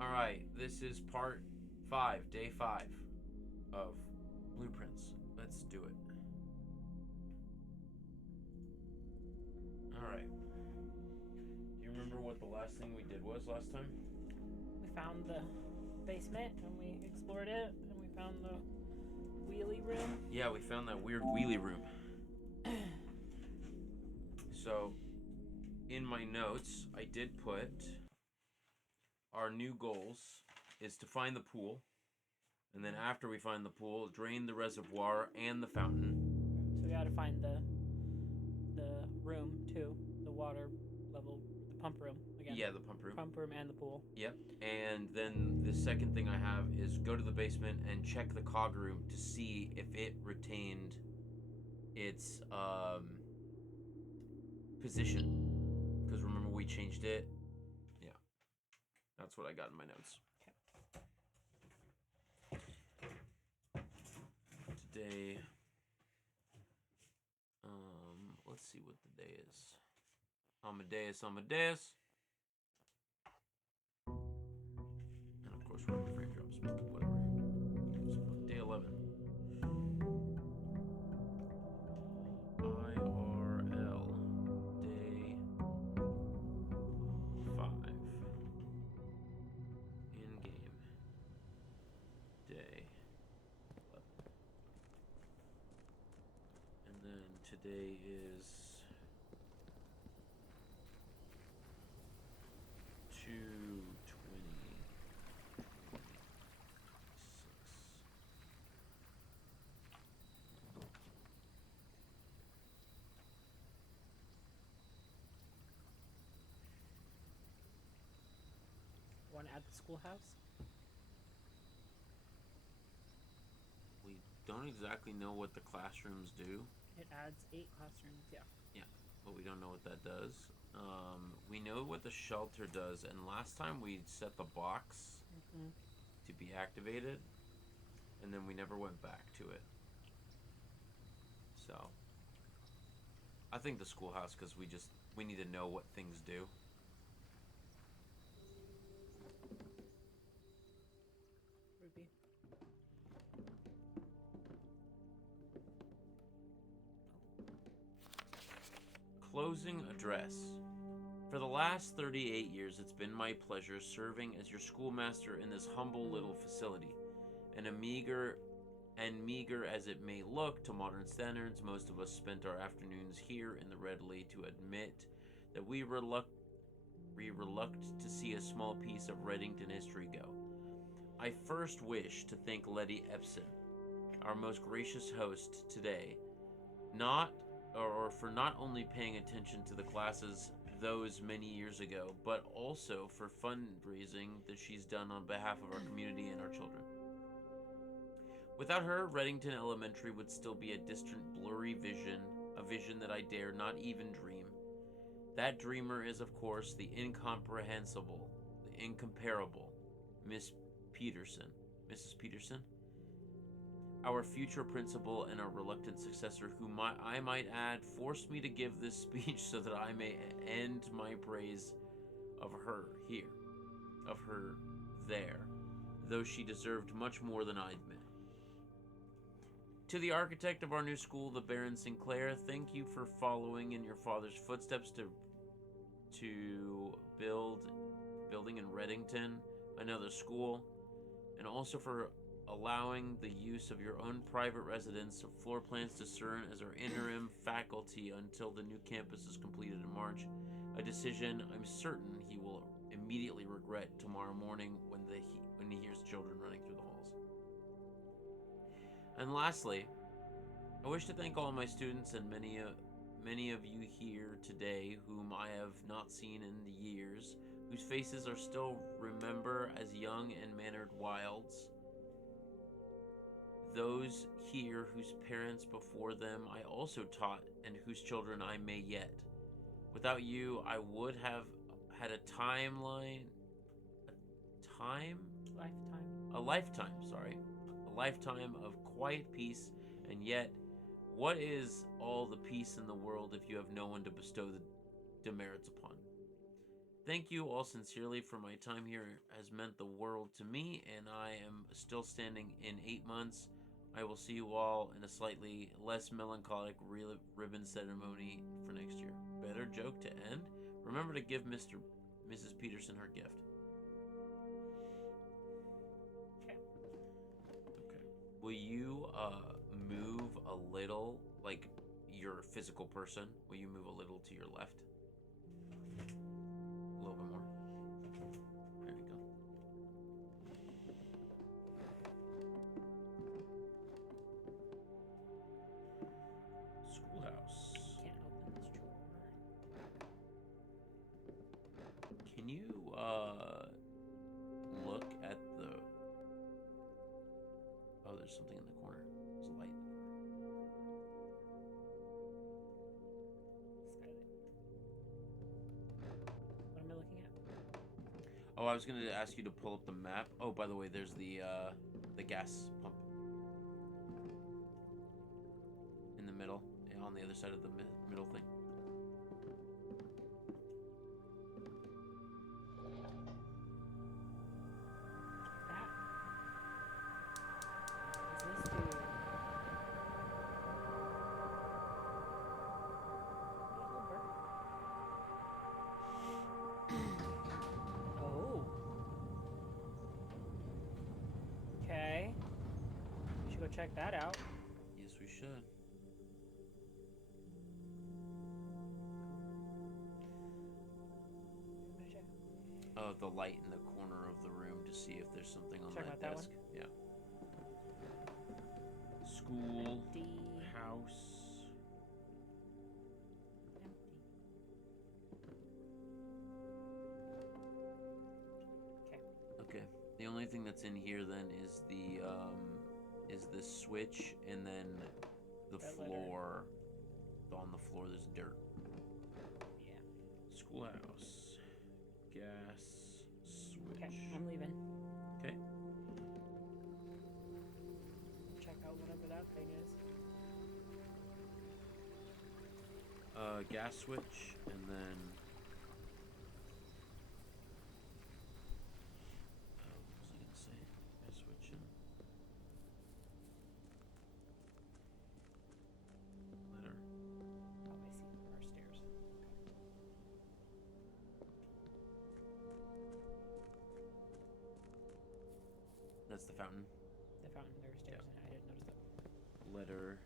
Alright, this is part 5, day 5 of Blueprints. Let's do it. Alright. Do you remember what the last thing we did was last time? We found the basement and we explored it, and we found the wheelie room. Yeah, we found that weird wheelie room. So, in my notes, I did put our new goals is to find the pool, and then after we find the pool, drain the reservoir and the fountain. So we gotta find the room too, the water level, the pump room again. Yeah, the pump room. Pump room and the pool. Yep. And then the second thing I have is go to the basement and check the cog room to see if it retained its position. Because remember we changed it? Yeah. That's what I got in my notes. Today, let's see what the day is. Amadeus. And of course, we're on frame drops, but whatever. Day 11. IRL. Day 5. In-game. Day 11. And then today is 2/20/26. One at the schoolhouse. We don't exactly know what the classrooms do. It adds 8 classrooms. Yeah. Yeah, but we don't know what that does. We know what the shelter does, and last time we set the box to be activated, and then we never went back to it. So, I think the schoolhouse, because we need to know what things do. Ruby. Closing address. For the last 38 years, it's been my pleasure serving as your schoolmaster in this humble little facility. And meager as it may look to modern standards, most of us spent our afternoons here in the readily to admit that we reluct to see a small piece of Reddington history go. I first wish to thank Letty Epson, our most gracious host today, for not only paying attention to the classes those many years ago, but also for fundraising that she's done on behalf of our community and our children. Without her, Reddington Elementary would still be a distant, blurry vision, a vision that I dare not even dream. That dreamer is, of course, the incomprehensible, the incomparable Mrs. Peterson, our future principal and our reluctant successor, whom I might add, forced me to give this speech so that I may end my praise of her here, of her there, though she deserved much more than I'd meant. To the architect of our new school, the Baron Sinclair, thank you for following in your father's footsteps to building in Reddington another school, and also for allowing the use of your own private residence of floor plans to serve as our interim faculty until the new campus is completed in March, a decision I'm certain he will immediately regret tomorrow morning when he hears children running through the halls. And lastly, I wish to thank all my students and many of you here today whom I have not seen in the years, whose faces are still remember as young and mannered wilds. Those here whose parents before them I also taught and whose children I may yet. Without you, I would have had a lifetime of quiet peace, and yet, what is all the peace in the world if you have no one to bestow the demerits upon? Thank you all sincerely for my time here has meant the world to me, and I am still standing in 8 months. I will see you all in a slightly less melancholic ribbon ceremony for next year. Better joke to end. Remember to give Mrs. Peterson her gift. Okay. Okay. Will you move a little, like your physical person? Will you move a little to your left? A little bit more. There you go. Schoolhouse. Can't open this drawer. Can you look at the? Oh, there's something in the corner. There's a light in the Skylight. What am I looking at? corner. Oh, I was gonna ask you to pull up the map. Oh, by the way, there's the gas pump in the middle, on the other side of the middle thing. That. What does this do? Little bird. Oh. Okay. We should go check that out. Yes, we should. What did you- The light in the corner of the room to see if there's something on Check that out that desk. Yeah. School. Empty. House. Empty. Okay. Okay. The only thing that's in here then is the switch, and then the That floor. On the floor, there's dirt. Yeah. Schoolhouse. Gas. Switch. Okay. I'm leaving. Okay. Check out whatever that thing is. Gas switch, and then. What was I gonna say? Gas switch and. Letter. Oh, I see. Our stairs. That's the fountain. The fountain. There were stairs in it. I didn't notice that. Letter.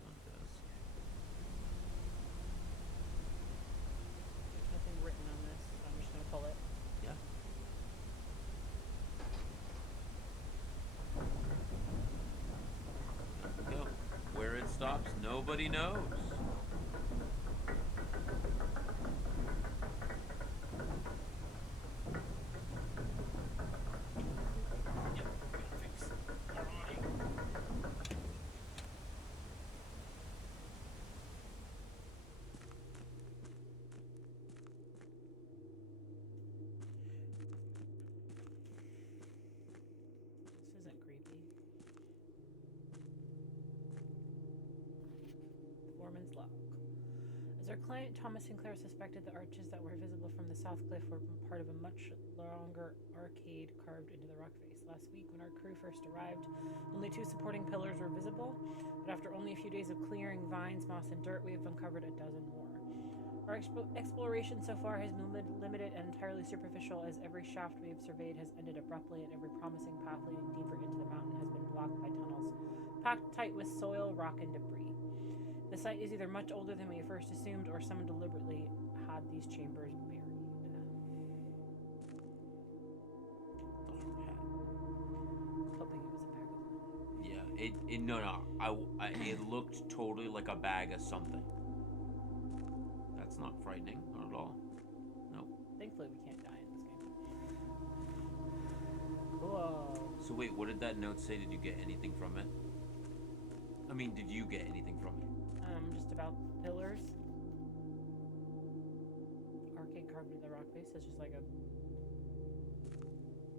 On desk. There's nothing written on this, so I'm just gonna pull it. Yeah. There we go. Where it stops, nobody knows. This isn't creepy. Foreman's log. As our client Thomas Sinclair suspected, the arches that were visible from the south cliff were part of a much longer arcade carved into the rock face. Last week, when our crew first arrived, only 2 supporting pillars were visible, but after only a few days of clearing vines, moss, and dirt, we have uncovered a dozen more. Our exploration so far has been limited and entirely superficial, as every shaft we have surveyed has ended abruptly, and every promising path leading deeper into the mountain has been blocked by tunnels packed tight with soil, rock, and debris. The site is either much older than we first assumed, or someone deliberately had these chambers buried. The hard hat. Hoping it was a bag of Yeah. It looked totally like a bag of something. That's not frightening, not at all. No. Thankfully, we can't die in this game. Cool. So wait, what did that note say? Did you get anything from it? I mean, did you get anything from it? Just about pillars. Arcade carved into the rock face. It's just like a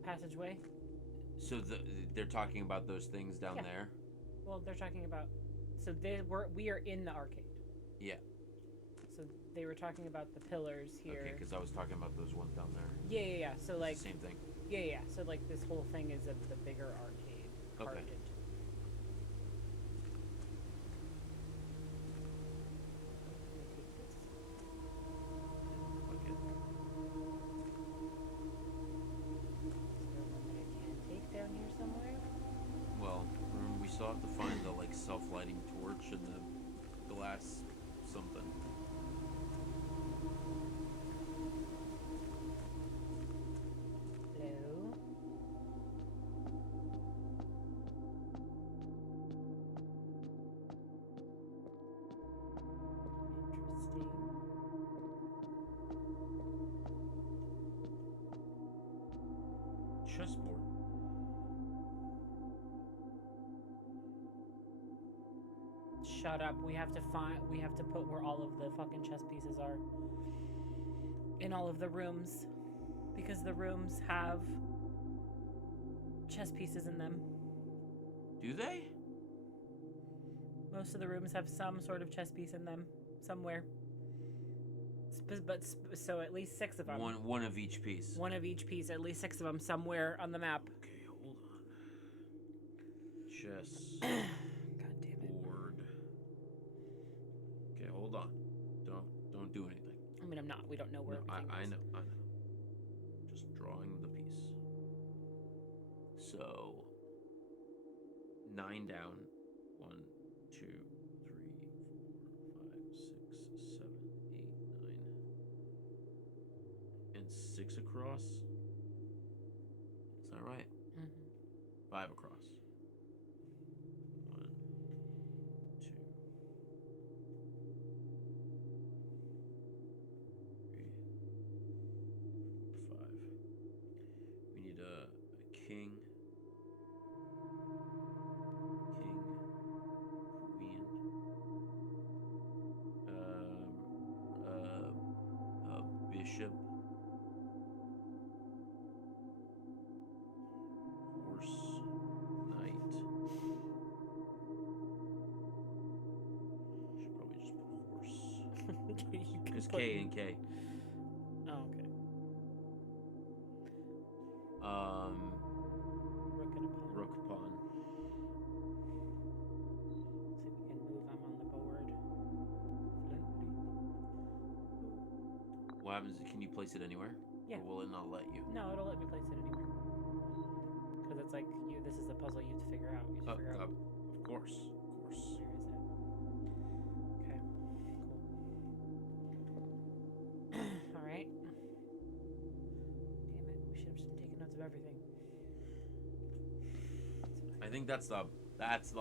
passageway. So they're talking about those things down Yeah. there? Well, they're talking about. So we are in the arcade. Yeah. So they were talking about the pillars here. Okay, because I was talking about those ones down there. Yeah. So like, Same thing. yeah. So like, this whole thing is of the bigger arcade carved Okay. into. Okay. Is there one that I can take down here somewhere? Well, remember we still have to find the like self-lighting torch and the glass something. Hello? Interesting. Chessboard. Shut up. We have to put where all of the fucking chess pieces are. In all of the rooms. Because the rooms have chess pieces in them. Do they? Most of the rooms have some sort of chess piece in them. Somewhere. So at least 6 of them. One of each piece. One of each piece. At least 6 of them somewhere on the map. Okay, hold on. Chess God damn it. board. Okay, hold on. Don't do anything. I mean, I'm not. We don't know where No, everything I is. know. Just drawing the piece. So 9 down. 1, 2, 3, 4, 5, 6, 7, 8, 9. And 6 across. Is that right? Mm-hmm. 5 across. 1, 2, 3, 4, 5. We need a king. Queen. A bishop. Horse. Knight. Should probably just put horse. You can Because put- K and K. Oh, okay. Rook and a pawn. Rook pawn. So we can move them on the board. What happens? Can you place it anywhere? Yeah. Or will it not let you? No, it'll let me place it anywhere. Because it's like, this is the puzzle you have to figure out. You have to figure out. Of course. Where is it? Okay, cool. Alright. Damn it, we should have just been taking notes of everything. I think that's the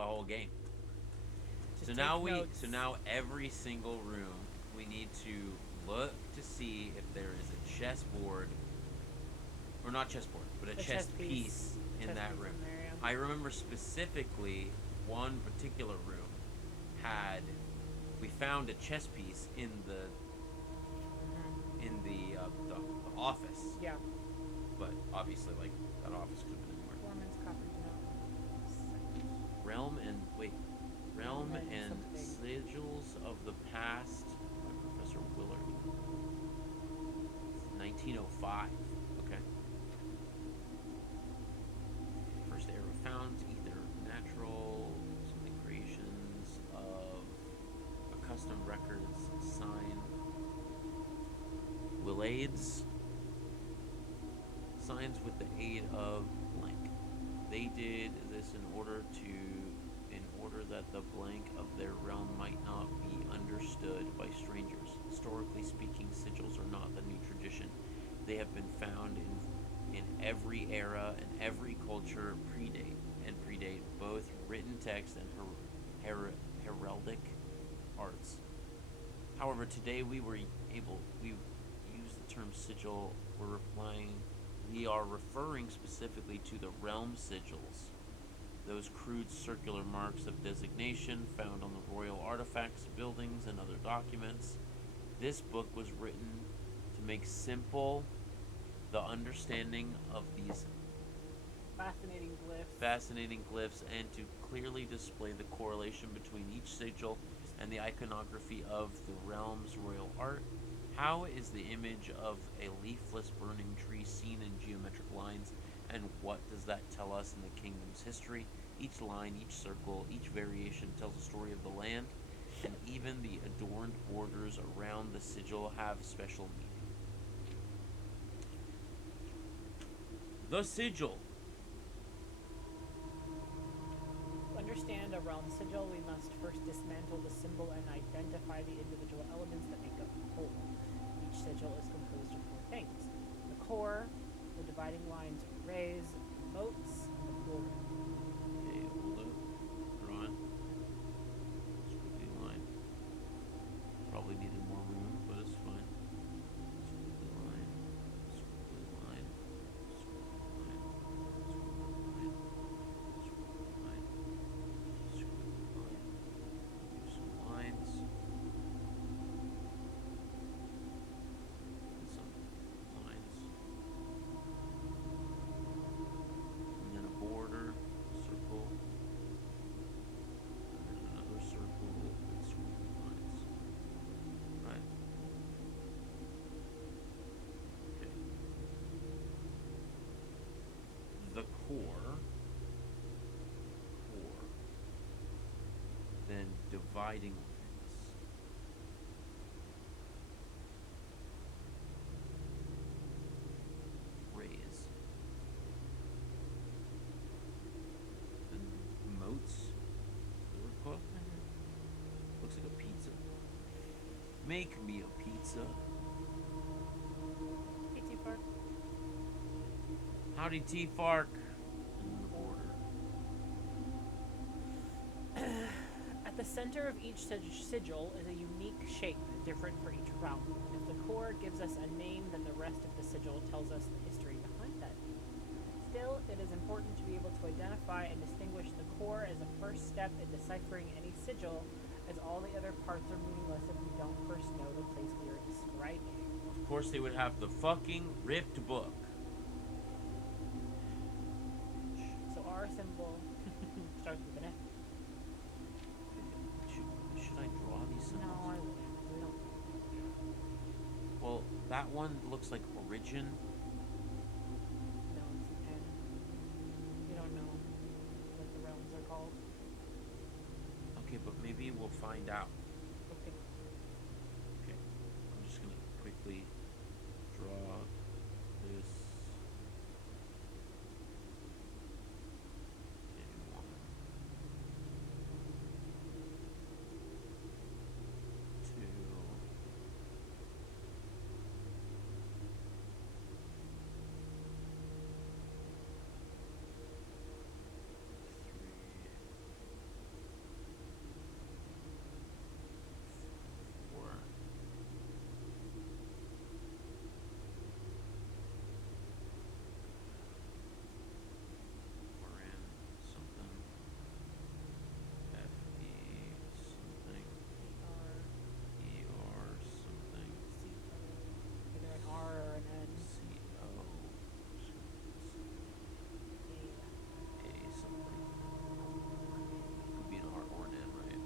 whole game. Just So now every single room we need to look to see if there is a chessboard, or not chessboard, but a chess piece in Chess that piece room. in there, yeah. I remember specifically one particular room we found a chess piece in the office, Yeah. but obviously like that office could have been anywhere. Foreman's copper do not. Realm Realm and something. Sigils of the Past by Professor Willard. 1905. Okay. First era found either natural, something creations of a custom records sign. Willades signs with the aid of blank. They did this in order that the blank of their realm might not be understood by strangers. Historically speaking, sigils are not the new tradition. They have been found in every era and every culture predate both written text and heraldic arts. However, today we use the term sigil. We are referring specifically to the realm sigils, those crude circular marks of designation found on the royal artifacts, buildings, and other documents. This book was written to make simple the understanding of these Fascinating glyphs. and to clearly display the correlation between each sigil and the iconography of the realm's royal art? How is the image of a leafless burning tree seen in geometric lines, and what does that tell us in the kingdom's history? Each line, each circle, each variation tells a story of the land, and even the adorned borders around the sigil have special meaning. The sigil. To understand a realm sigil, we must first dismantle the symbol and identify the individual elements that make up the whole. Each sigil is composed of four things: the core, the dividing lines or rays, the moats, and the border. Okay, hold up. Drawn. Squiggly line. Probably needed more room, but it's fine. Squiggly line. Squiggly line. Squiggly line. Squiggly line. Squiggly line. Squiggly line. Do some lines. And some lines. And then a border, circle. And there's another circle with squiggly lines. Right? Okay. The core. Then dividing lines. Rays. Then moats. Is that what it's called? Looks like a pizza. Make me a pizza. PT Park. Howdy, T-Fark. And then the border. At the center of each sigil is a unique shape, different for each realm. If the core gives us a name, then the rest of the sigil tells us the history behind that name. Still, it is important to be able to identify and distinguish the core as a first step in deciphering any sigil, as all the other parts are meaningless if we don't first know the place we are describing. Of course, they would have the fucking ripped book. So our symbol starts with an F. Should I draw these symbols? No, I wouldn't. We don't. Well, that one looks like origin. No, it's an N. We don't know what the realms are called. Okay, but maybe we'll find out. Okay. Okay, I'm just gonna quickly draw this. Okay, 1, 2, 4. We're in something. FE something. ER something. Either an R or an N. CO. A something. Could be an R or an N, right?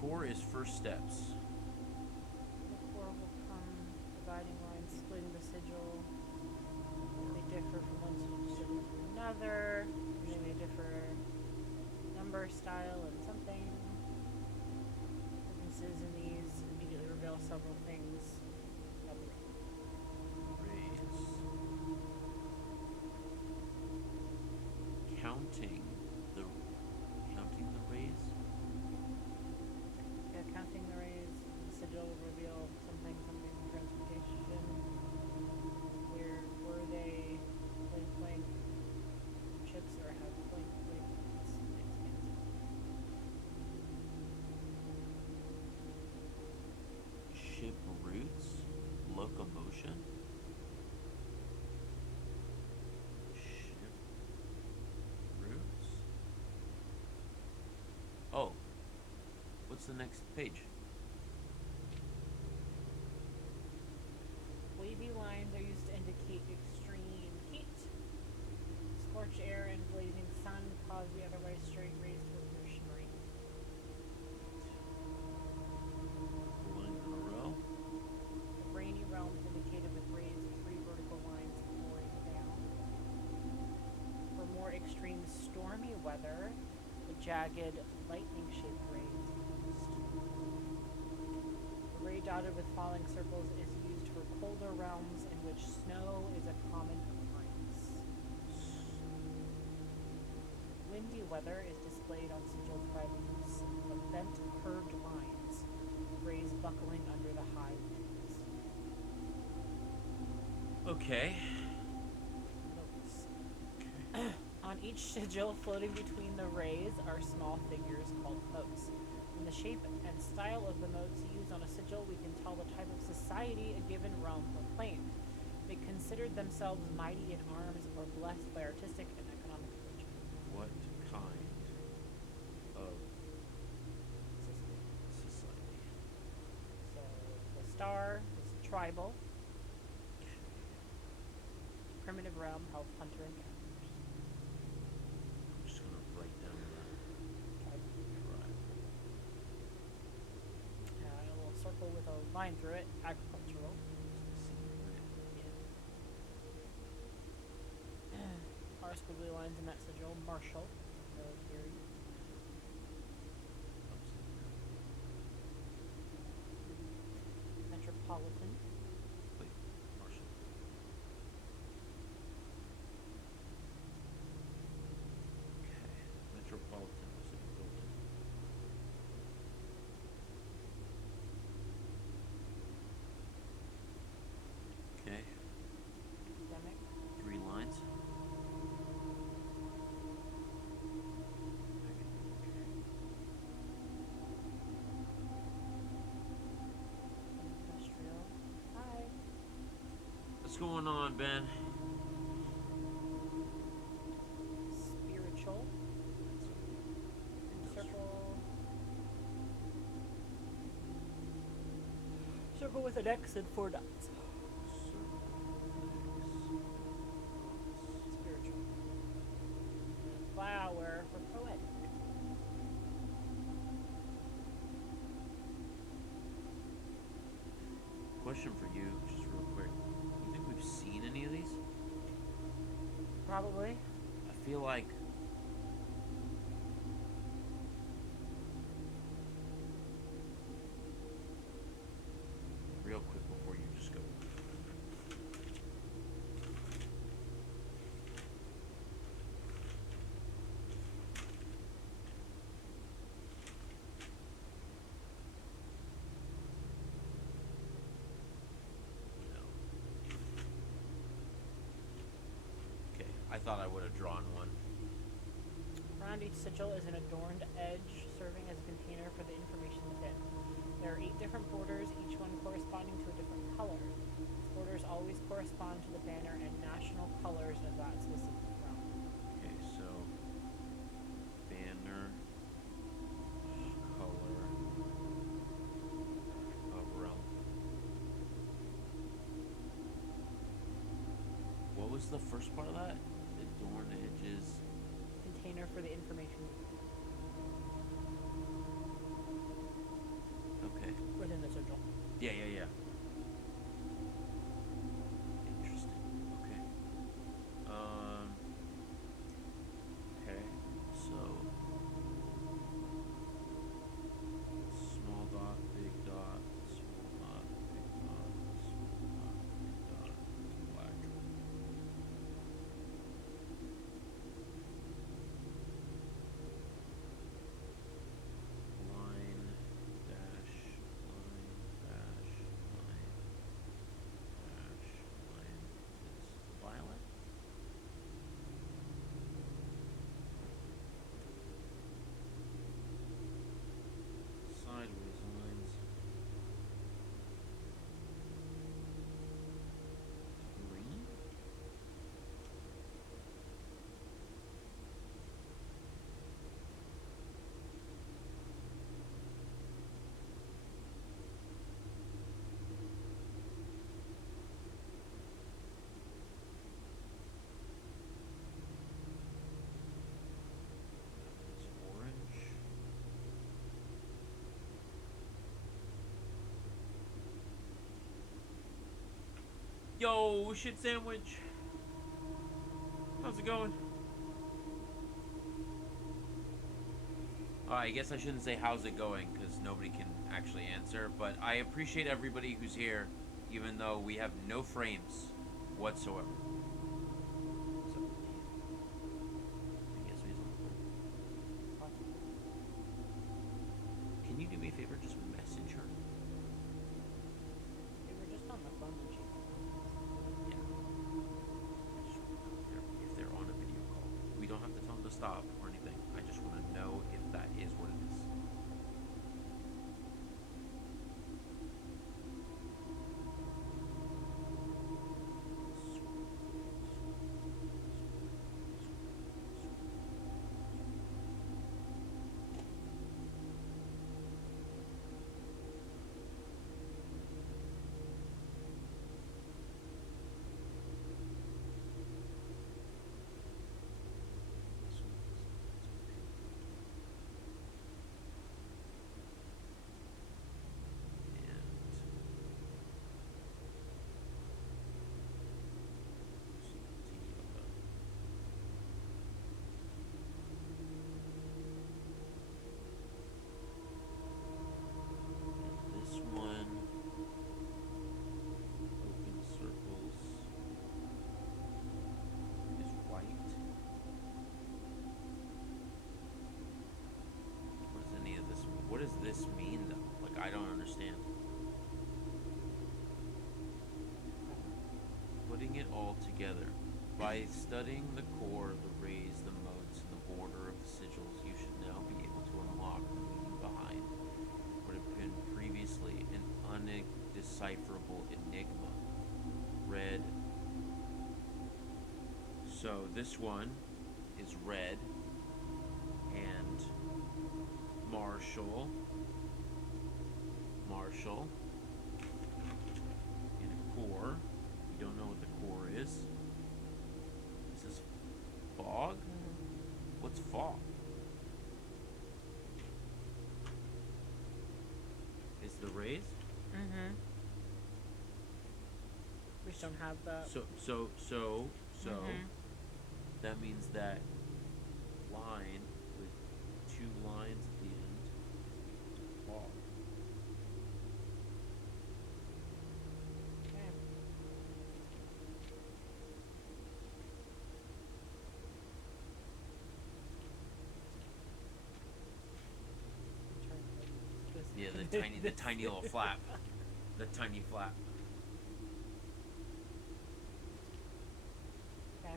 Core is first steps. The core will come dividing lines, splitting the sigil. They differ from one sigil to another. They may differ number, style, and something. Differences in these immediately reveal several things about the realm. Raise. Counting the rays. Yeah, counting the rays, the sigil will reveal something, transportation. Where were they? Blank, blank. Chips or have blank, blank. It's expansive. Ship routes. Locomotion. Ship routes. Oh. What's the next page? Wavy lines are used to indicate extreme heat. Scorched air and blazing sun cause the otherwise straight rays to appear weather, the jagged, lightning-shaped rays used. The ray dotted with falling circles is used for colder realms in which snow is a common occurrence. Windy weather is displayed on sigils by the use of bent, curved lines, rays buckling under the high winds. Okay. Notes. On each sigil floating between the rays are small figures called motes. From the shape and style of the motes used on a sigil, we can tell the type of society a given realm proclaimed. They considered themselves mighty in arms or blessed by artistic and economic fortune. What kind of society? So the star is tribal. Primitive realm held hunter and gatherers. I'm just gonna write down the tribal. A little circle with a line through it. Agricultural. Just to see it. Yeah. Are squiggly lines in that sigil. Martial. Military. Metropolitan. Wait, Marshall. Okay, metropolitan was it built in? Okay, Academic. 3 lines. Industrial. Hi. What's going on, Ben? Spiritual. And circle. Circle with an X and 4 dots. Spiritual. Flower for poetic. Question for you, just real quick. You think we've seen any of these? Probably. I feel like real quick before you just go. No. Okay, I thought I would have drawn one. Around each sigil is an adorned edge serving as a container for the information within. There are 8 different borders, each one corresponding to a different color. These borders always correspond to the banner and national colors of that specific realm. Okay, so banner color of realm. What was the first part of that? Adorned edges. Container for the information Okay. within the sigil. Yeah. Interesting. Okay. Okay. So small dot, big dot, small dot, big dot, small dot, big dot. It's black. Line dash line dash line dash line is violet. Sideways lines. Green. That one's orange. Yo, shit sandwich. How's it going? I guess I shouldn't say how's it going because nobody can actually answer. But I appreciate everybody who's here, even though we have no frames whatsoever. So, I guess he's on the phone. Can you do me a favor? Just message her. We were just on the phone when she came on. Yeah. I just want to know if they're on a video call. We don't have to tell them to stop or anything. I just want to know if that is what it is. This one, open circles, is white. What does any of this mean? What does this mean though? Like, I don't understand. Putting it all together. By studying the core, the rays, the modes, and the border of the sigils, you should now be able to unlock the meaning behind what had been previously an undecipherable enigma. Red. So this one is red, and Marshall, in a core. You don't know what the core is. This is fog? What's fog? Is the rays? Mm-hmm. We just don't have the... So, that means that line with two lines at the end is fog. Okay. Yeah, the tiny little flap. The tiny flap. Okay.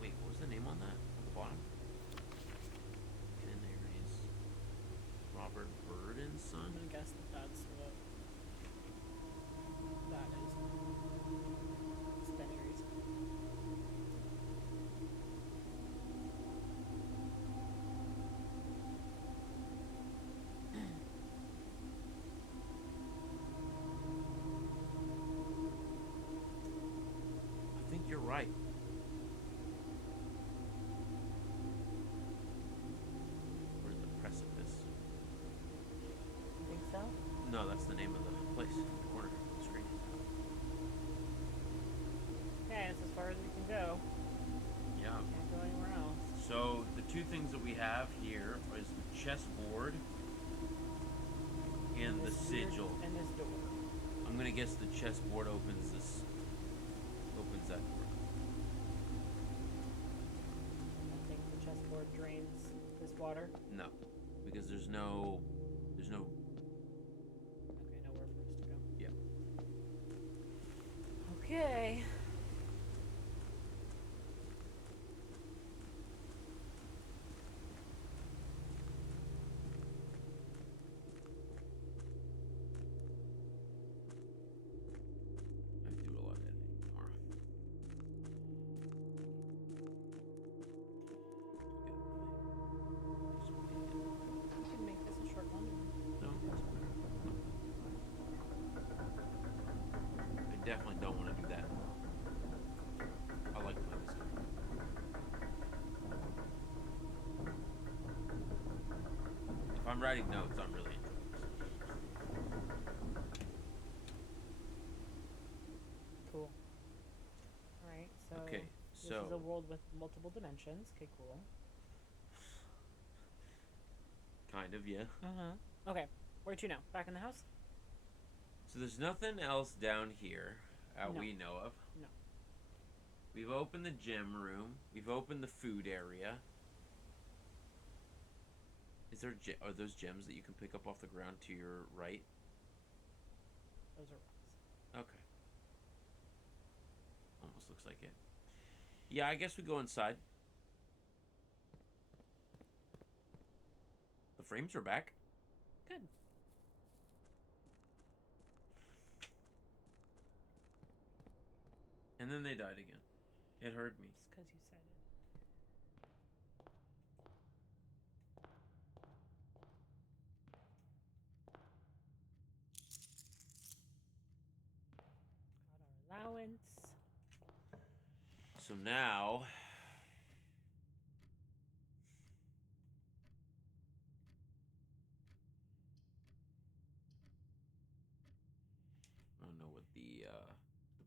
Wait, what was the name on that? On the bottom? Canaries. Robert Bird and I'm Son? gonna guess that that's what that is. Spinaries. I think you're right. Where's the precipice? You think so? No, that's the name of the place in the corner of the screen. Okay, that's as far as we can go. Yeah. Can't go anywhere else. So the two things that we have here is the chessboard and the This sigil. and this door. I'm gonna guess the chessboard opens that door. I think the chessboard drains this water. No, because there's no. Okay, nowhere for us to go. Yeah. Okay. I have to do a lot of editing tomorrow. We could make this a short one. No, I definitely don't want to do that. I like playing this game. If I'm writing notes, I'm really enjoying this. Cool. Alright, so... Okay, This is a So, world with multiple dimensions. Okay, cool. kind of, yeah. Okay, where to now? Back in the house? So there's nothing else down here No. we know of. No. We've opened the gym room. We've opened the food area. Are those gems that you can pick up off the ground to your right? Those are rocks. Okay. Almost looks like it. Yeah, I guess we go inside. The frames are back. Good. And then they died again. It hurt me. Just because you said it. Got our allowance. So now I don't know what the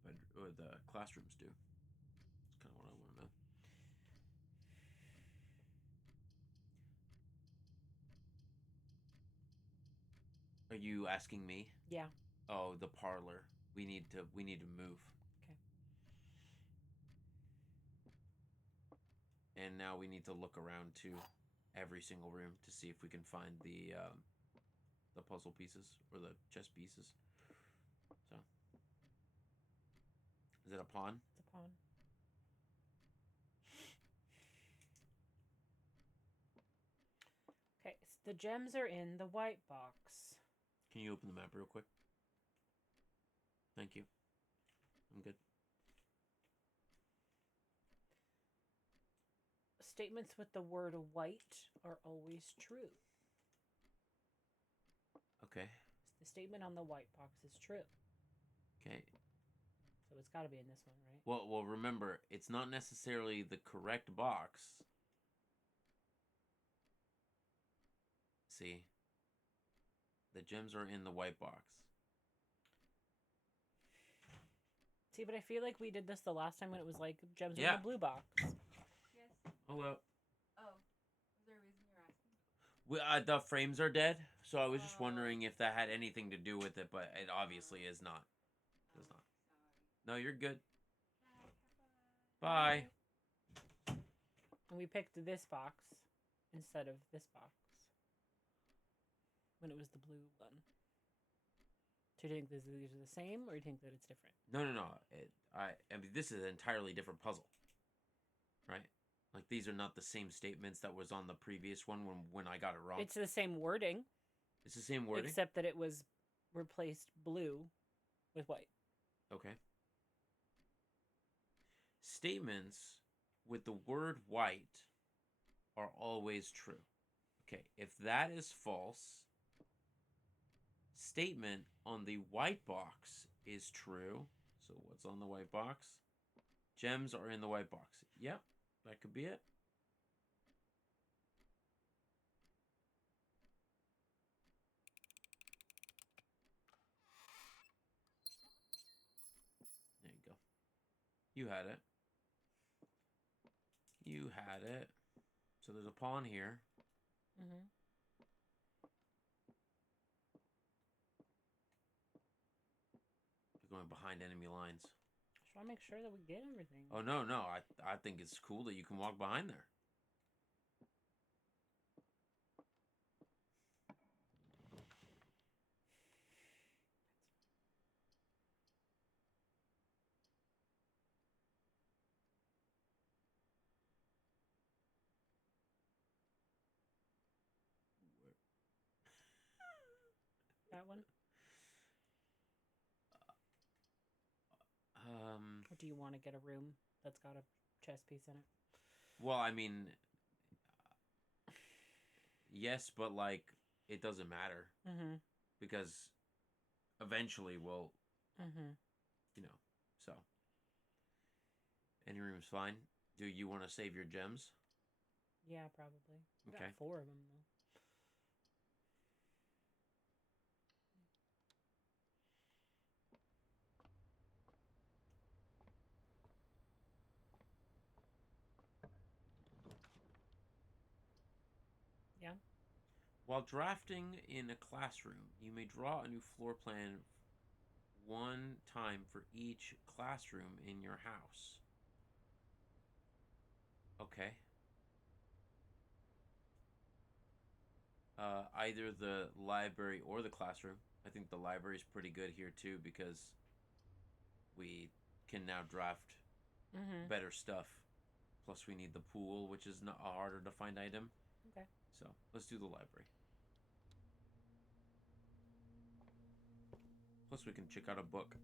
bedroom or the classrooms do. That's kind of what I want to know. Are you asking me? Yeah. Oh, the parlor. We need to move. Okay. And now we need to look around to every single room to see if we can find the puzzle pieces or the chess pieces. So, is it a pawn? It's a pawn. Okay, so the gems are in the white box. Can you open the map real quick? Thank you. I'm good. Statements with the word white are always true. Okay. The statement on the white box is true. Okay. So it's got to be in this one, right? Well, remember, it's not necessarily the correct box. See? The gems are in the white box. See, but I feel like we did this the last time when it was like gems are in Yeah. the blue box. Yes. Hello. Oh. Is there a reason you're asking? The frames are dead, so I was just Oh. wondering if that had anything to do with it, but it obviously is not. Does not. Sorry. No, you're good. Bye. Bye. And we picked this box instead of this box when it was the blue one. So do you think these are the same, or do you think that it's different? No. I mean, this is an entirely different puzzle, right? Like these are not the same statements that was on the previous one when I got it wrong. It's the same wording, It's the same wording. except that it was replaced blue with white. Okay. Statements with the word white are always true. Okay, if that is false, statement on the white box is true. So what's on the white box? Gems are in the white box. Yep, that could be it. There you go. You had it. You had it. So there's a pawn here. Mm-hmm. You're going behind enemy lines. Just want to make sure that we get everything. Oh, no. I think it's cool that you can walk behind there. That one? Or do you want to get a room that's got a chess piece in it? Well, I mean, yes, but like it doesn't matter Mm-hmm. because eventually we'll, Mm-hmm. so any room's fine. Do you want to save your gems? Yeah, probably. We Okay. got 4 of them though. While drafting in a classroom, you may draw a new floor plan one time for each classroom in your house. Okay. Either the library or the classroom. I think the library is pretty good here too because we can now draft better stuff. Plus, we need the pool, which is not a harder to find item. Okay. So let's do the library. Plus, we can check out a book.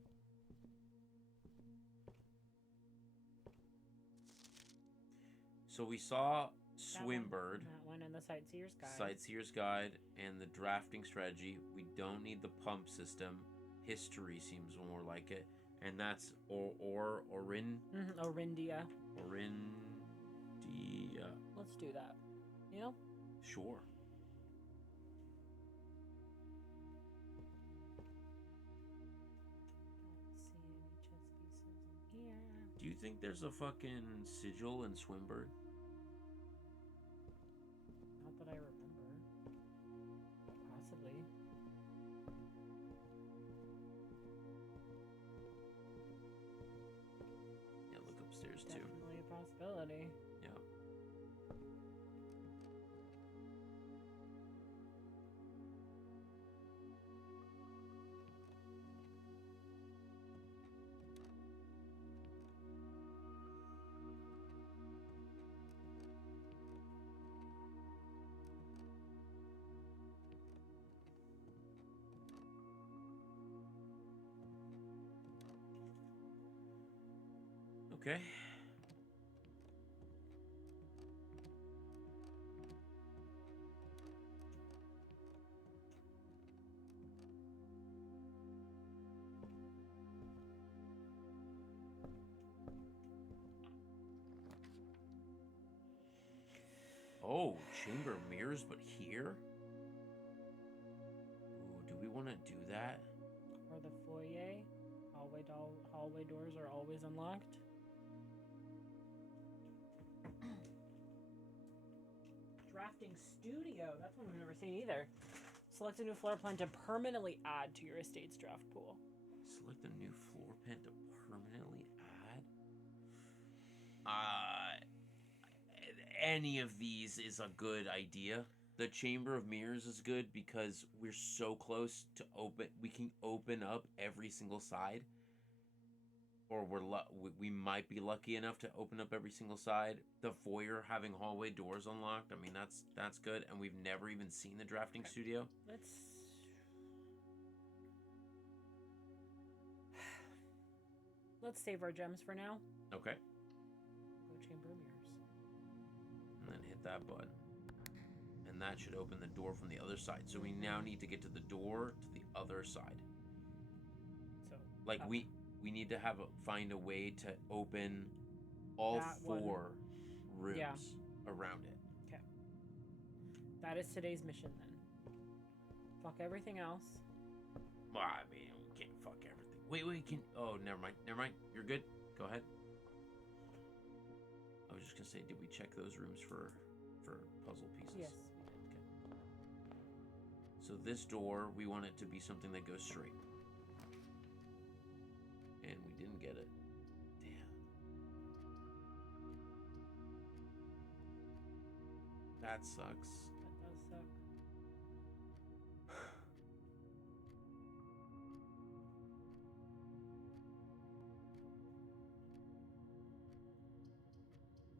So we saw Swimbird. That one and the Sightseer's Guide. Sightseer's Guide and the drafting strategy. We don't need the pump system. History seems more like it. And that's Orindia. Orindia. Orindia. Let's do that. You know? Sure. Don't see any chess pieces in here. Do you think there's a fucking sigil in Swimbird? Not that I remember. Possibly. Yeah, look upstairs too. Definitely a possibility. Yeah. Okay. Oh, Chamber of Mirrors, but here? Ooh, do we want to do that? Or the foyer. Hallway doors are always unlocked. Drafting studio. That's one we've never seen either. Select a new floor plan to permanently add to your estate's draft pool. Select a new floor plan to permanently add? Any of these is a good idea. The Chamber of Mirrors is good because we're so close to open. We can open up every single side. Or we might be lucky enough to open up every single side. The foyer having hallway doors unlocked. I mean, that's good. And we've never even seen the drafting studio. Let's save our gems for now. Okay. Go Chamber of Mirrors. And then hit that button. And that should open the door from the other side. So we now need to get to the door to the other side. So like we need to find a way to open all four rooms around it. Okay. That is today's mission then. Fuck everything else. Well, I mean, we can't fuck everything. Wait, oh, never mind. You're good. Go ahead. I was just gonna say, did we check those rooms for puzzle pieces? Yes. Okay. So this door, we want it to be something that goes straight. And we didn't get it. Damn. That sucks. That does suck.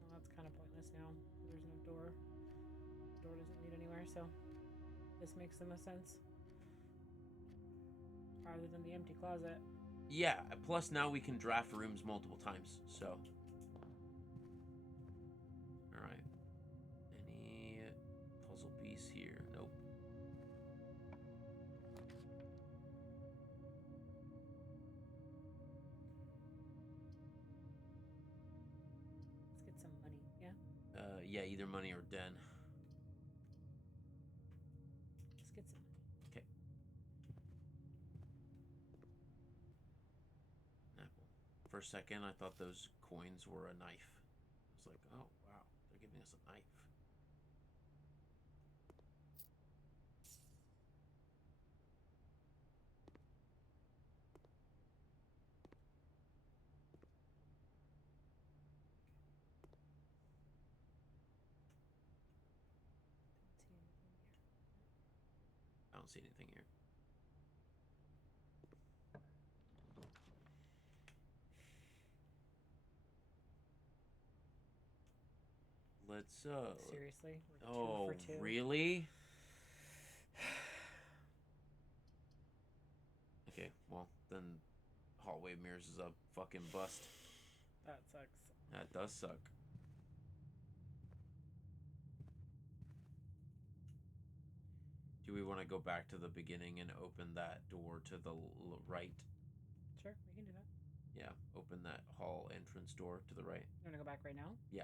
Well, that's kind of pointless now. There's no door. The door doesn't lead anywhere, so this makes the most sense. Rather than the empty closet. Yeah, plus now we can draft rooms multiple times, so. Alright. Any puzzle piece here? Nope. Let's get some money, yeah? Yeah, either money or den. Let's get some money. Okay. Apple. For a second, I thought those coins were a knife. I was like, oh, wow, they're giving us a knife. don't see anything here. Let's Seriously? We're oh, 2 for 2. really? Okay, well, then hallway mirrors is a fucking bust. That sucks. That does suck. Do we want to go back to the beginning and open that door to the right? Sure, we can do that. Yeah, open that hall entrance door to the right. You want to go back right now? Yeah.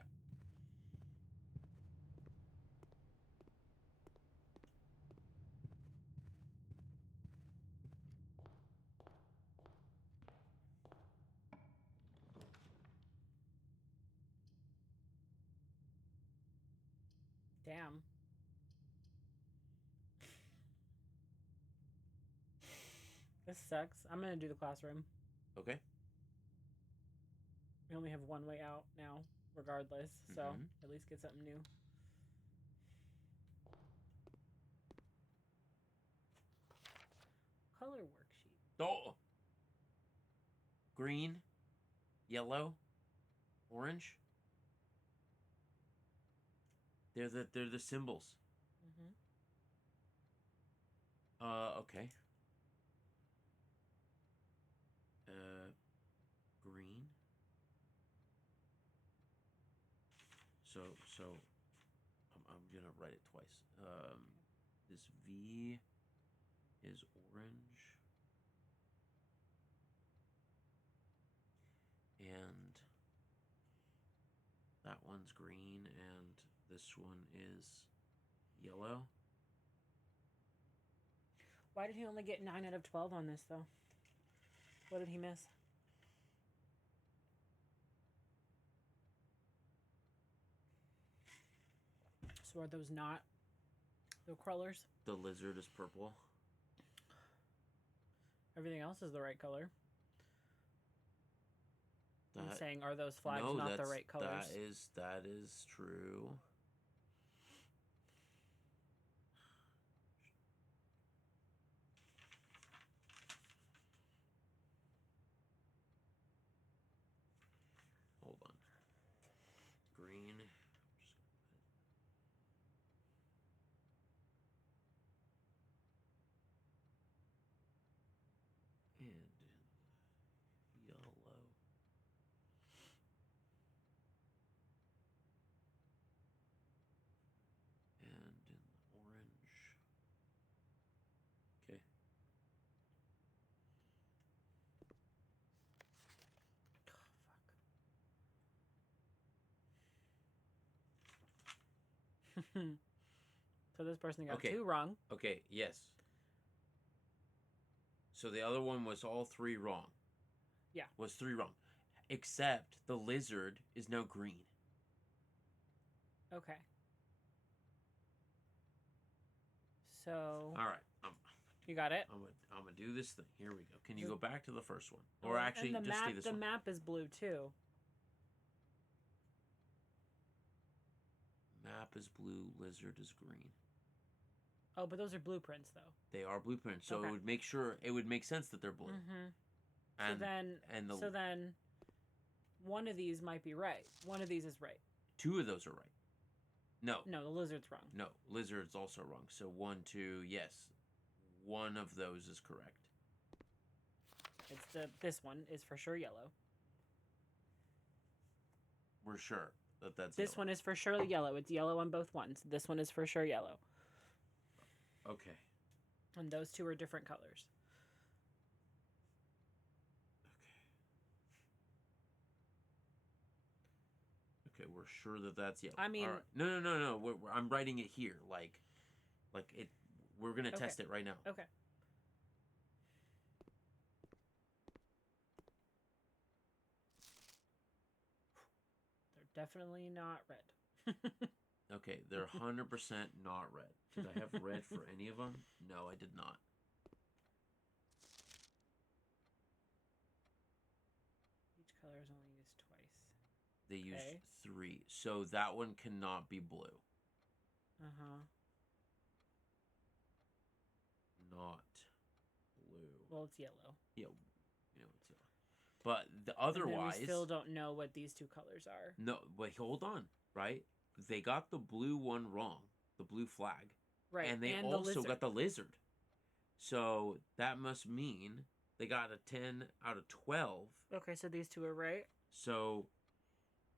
Damn. This sucks. I'm gonna do the classroom. Okay. We only have one way out now, regardless. So Mhm. at least get something new. Color worksheet. Oh. Green, yellow, orange. They're the symbols. Mm-hmm. Okay. Green. So I'm gonna write it twice. This V is orange, and that one's green, and this one is yellow. Why did he only get 9 out of 12 on this, though? What did he miss? So are those not the crawlers? The lizard is purple. Everything else is the right color. I'm That, saying, are those flags no, not the right colors? That is true. Hold on. Green. And yellow. And in the orange. Okay. Oh, fuck. So this person got Okay. 2 wrong. Okay, yes. So the other one was all 3 wrong. Yeah. Was 3 wrong. Except the lizard is now green. Okay. So. All right. You got it? I'm gonna do this thing. Here we go. Can you go back to the first one? Oh, Or actually, and the just map, stay this the one. map is blue, too. Map is blue, lizard is green. Oh, but those are blueprints, though. They are blueprints, so Okay. it would make sense that they're blue. Mm-hmm. And so then one of these might be right. One of these is right. 2 of those are right. No, No, the lizard's wrong. no, lizard's also wrong. So 1, 2, yes, one of those is correct. It's this one is for sure yellow. We're sure that's This yellow. one is for sure yellow. It's yellow on both ones. This one is for sure yellow. Okay. And those 2 are different colors. Okay, we're sure that that's yellow. I mean, all right. No. I'm writing it here, like it. We're gonna test it right now. Okay. They're definitely not red. Okay, they're 100% not red. Did I have red for any of them? No, I did not. Each color is only used twice. They used 3, so that one cannot be blue. Uh-huh. Well, it's yellow. Yeah, you know it's yellow. But And then otherwise, we still don't know what these two colors are. no. But hold on, right? They got the blue one wrong, the blue flag, Right. and they the also lizard. got the lizard. So that must mean they got a 10 out of 12. Okay, so these two are right. So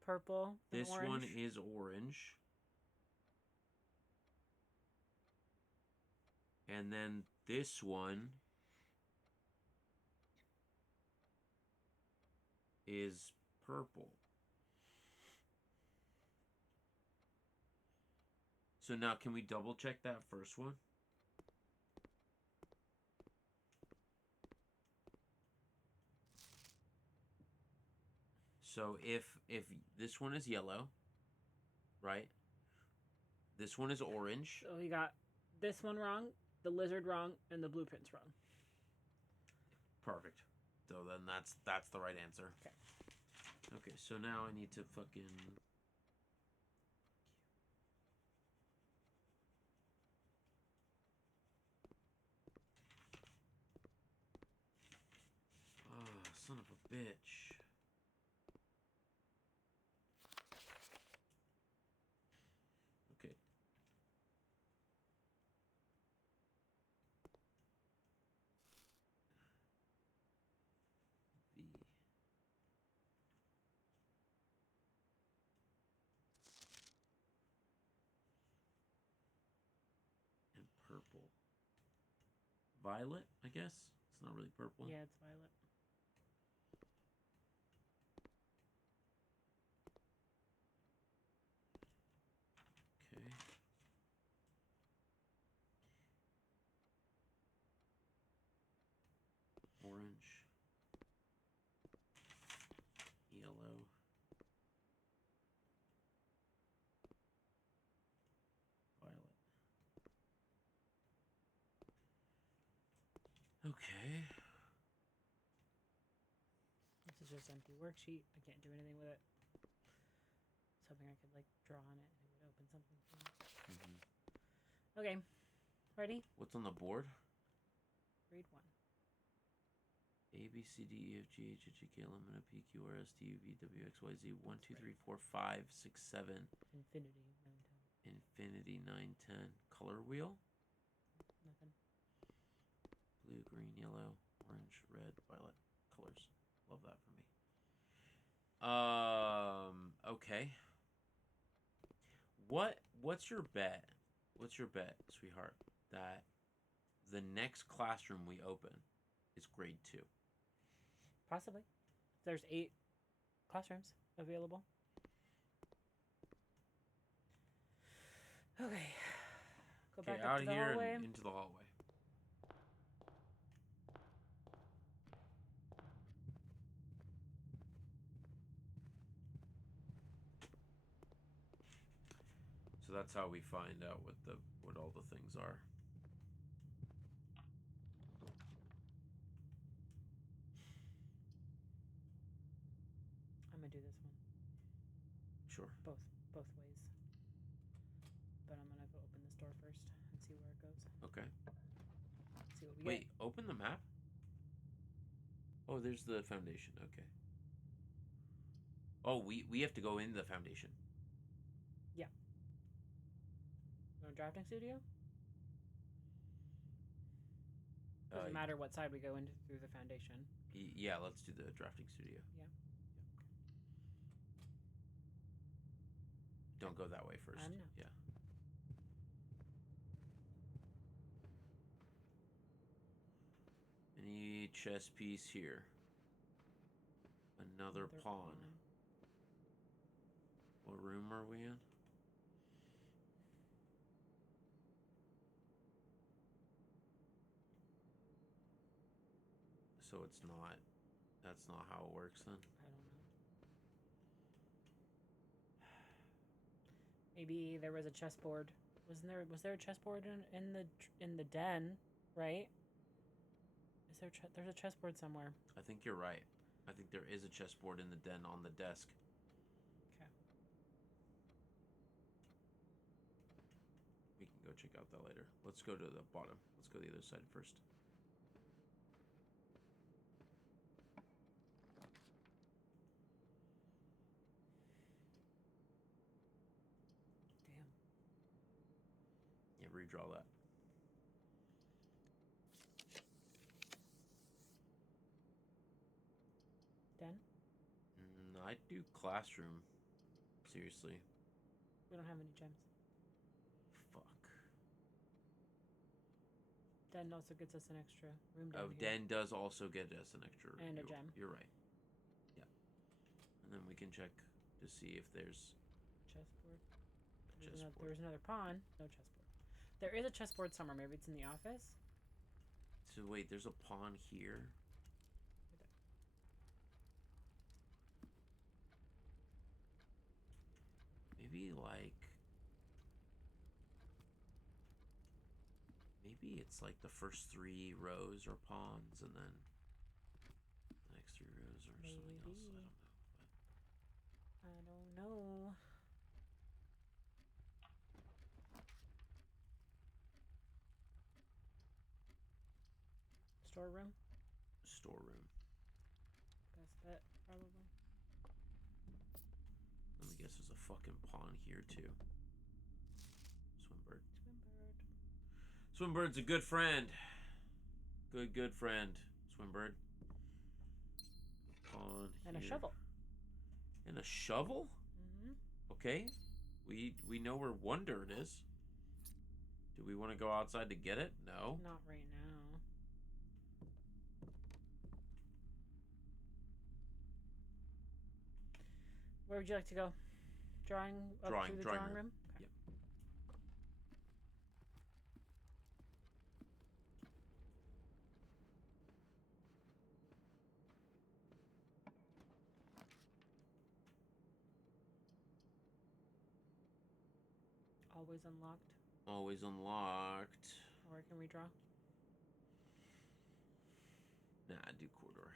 Purple and this orange. one is orange. And then this one is purple. So now can we double check that first one? So if this one is yellow, right? This one is orange. So we got this one wrong, the lizard wrong, and the blueprints wrong. Perfect. So then that's the right answer. Okay. Okay, so now I need to fucking son of a bitch. Okay. V. And purple. Violet, I guess? It's not really purple. Yeah, it's violet. Okay. Orange. Yellow. Violet. Okay. This is just empty worksheet. I can't do anything with it. I was hoping I could like draw on it and it would open something for me. Mm-hmm. Okay, ready? What's on the board? Read one. A, B, C, D, E, F, G, H, I, J, K, L, M, N, O, P, Q, R, S, T, U, V, W, X, Y, Z. 1, 2, 3, 4, 5, 6, 7. Infinity 9 10. Infinity 9, 10. Color wheel? Nothing. Blue, green, yellow, orange, red, violet. Colors. Love that for me. Okay. What's your bet? What's your bet, sweetheart, that the next classroom we open is grade 2? Possibly. There's 8 classrooms available. Okay. Go Okay, back out up to the here hallway. and into the hallway. So that's how we find out what all the things are. I'm gonna do this one. Sure. Both ways. But I'm gonna go open this door first and see where it goes. Okay. See what we Wait, open the map? Oh, there's the foundation. Okay. Oh, we have to go into the foundation. Yeah. You want a drafting studio? Doesn't matter what side we go into through the foundation. Yeah, let's do the drafting studio. Yeah. Don't go that way first. No. Yeah. Any chess piece here. Another pawn. What room are we in? So it's not. That's not how it works then. I don't know. Maybe there was a chessboard. Was there a chessboard in the den, right? Is there there's a chessboard somewhere. I think you're right. I think there is a chessboard in the den on the desk. Okay. We can go check out that later. Let's go to the bottom. Let's go to the other side first. draw that. Den? I'd do classroom. Seriously. We don't have any gems. Fuck. Den also gets us an extra room down Oh, here. Den does also get us an extra. And a gem. You're right. Yeah. And then we can check to see if there's Chessboard. a chessboard. There's another pawn. No chessboard. There is a chessboard somewhere. Maybe it's in the office. So wait, there's a pawn here. Maybe like. Maybe it's like the first 3 rows are pawns, and then the next 3 rows are something else. I don't know. Storeroom? Storeroom. Best bet, probably. Let me guess, there's a fucking pawn here too. Swimbird. Swimbird's a good friend. Good friend. Swimbird. Pawn And here. a shovel. And a shovel? Mm-hmm. Okay. We know where one dirt is. Do we want to go outside to get it? No. Not right now. Where would you like to go? Drawing up to the drawing room? Okay. Yep. Always unlocked. Always unlocked. Where can we draw? Nah, do corridor.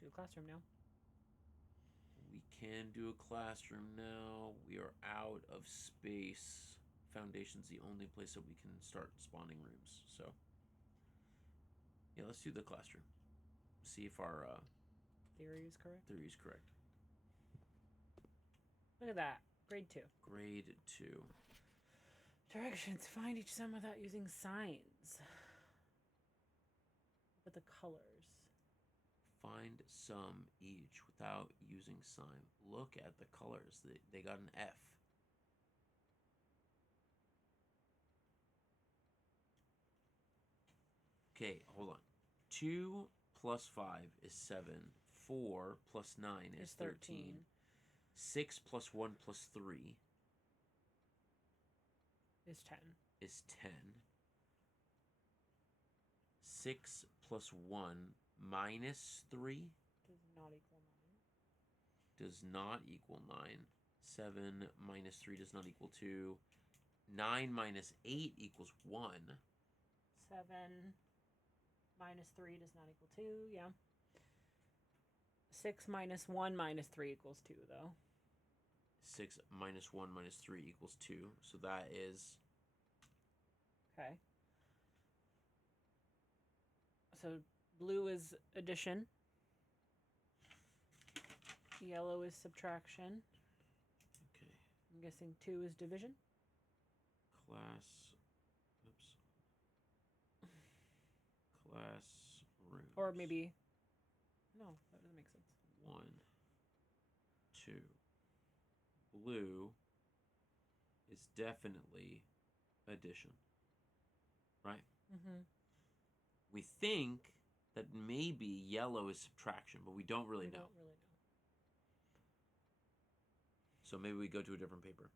Do a classroom now. We can do a classroom now. We are out of space. Foundation's the only place that we can start spawning rooms. So, yeah, let's do the classroom. See if our Theory is correct. theory is correct. Look at that. Grade 2. Grade 2. Directions. Find each sum without using signs. Look at the colors. Find some each without using sign. Look at the colors. They got an F. Okay, hold on. 2 plus 5 is 7. 4 plus 9 is 13. 6 plus 1 plus 3 Is 10. is 10. 6 plus 1 minus 3 Does not equal 9. does not equal 9. 7 minus 3 does not equal 2. 9 minus 8 equals 1. 7 minus 3 does not equal 2. Yeah. 6 minus 1 minus 3 equals 2, though. 6 minus 1 minus 3 equals 2. So that is... Okay. So blue is addition. Yellow is subtraction. Okay. I'm guessing 2 is division. Class... Oops. Classroom. Or maybe... No, that doesn't make sense. 1, 2. Blue is definitely addition. Right? Mm-hmm. We think that maybe yellow is subtraction, but we don't really know. Don't really know. So maybe we go to a different paper.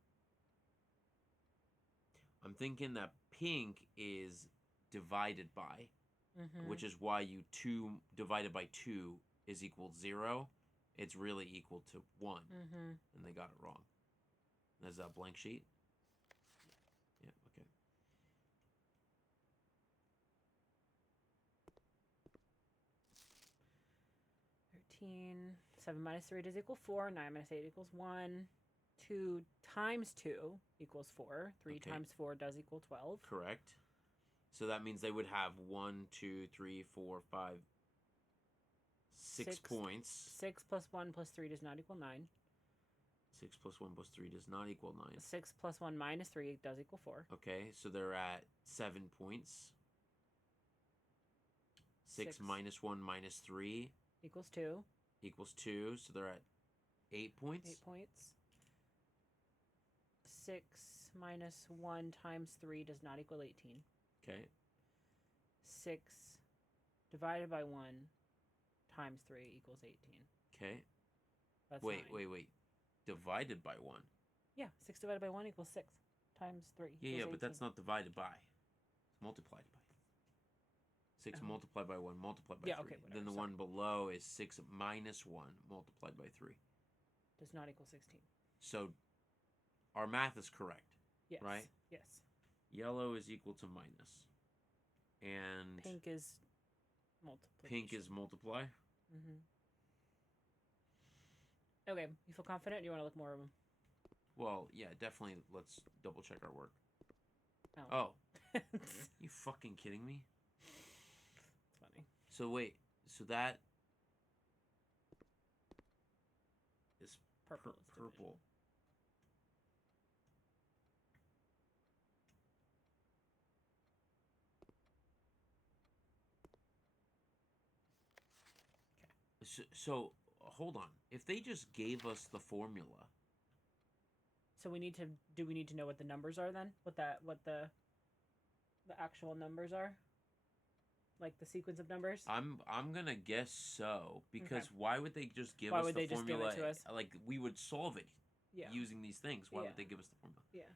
I'm thinking that pink is divided by, which is why 2 divided by 2 is equal 0. It's really equal to 1. And they got it wrong. There's that blank sheet. Yeah, okay. $13. 7 minus 3 does equal 4. 9 minus 8 equals 1. 2 times 2 equals 4. 3 Okay. times 4 does equal 12. Correct. So that means they would have 1, 2, 3, 4, 5, 6 points. 6 plus 1 plus 3 does not equal 9. 6 plus 1 plus 3 does not equal 9. 6 plus 1 minus 3 does equal 4. Okay, so they're at 7 points. 6 minus 1 minus 3 equals 2. equals 2, so they're at 8 points. 8 points. 6 minus 1 times 3 does not equal 18. Okay. 6 divided by 1 times 3 equals 18. Okay. That's Wait. 9. Divided by 1. Yeah, 6 divided by 1 equals 6 times 3. Yeah, equals but that's 18. not divided by. It's multiplied by. 6 multiplied by 1 multiplied by 3. Okay, whatever, Then the sorry. one below is 6 minus 1 multiplied by 3. Does not equal 16. So our math is correct. Yes. Right? Yes. Yellow is equal to minus. And Pink is multiplication. pink is multiply. Mm-hmm. Okay, you feel confident? Or you want to look more of them? Well, yeah, definitely. Let's double check our work. Oh. Oh, you fucking kidding me? It's funny. So wait, so that is Purple. is division. purple. So hold on. If they just gave us the formula, So we need to. Do we need to know what the numbers are then? What the actual numbers are? Like the sequence of numbers? I'm gonna guess so, because Okay. why would they just give Why us would the they just give formula? it to us? Like we would solve it Yeah. using these things. Why Yeah. would they give us the formula? Yeah.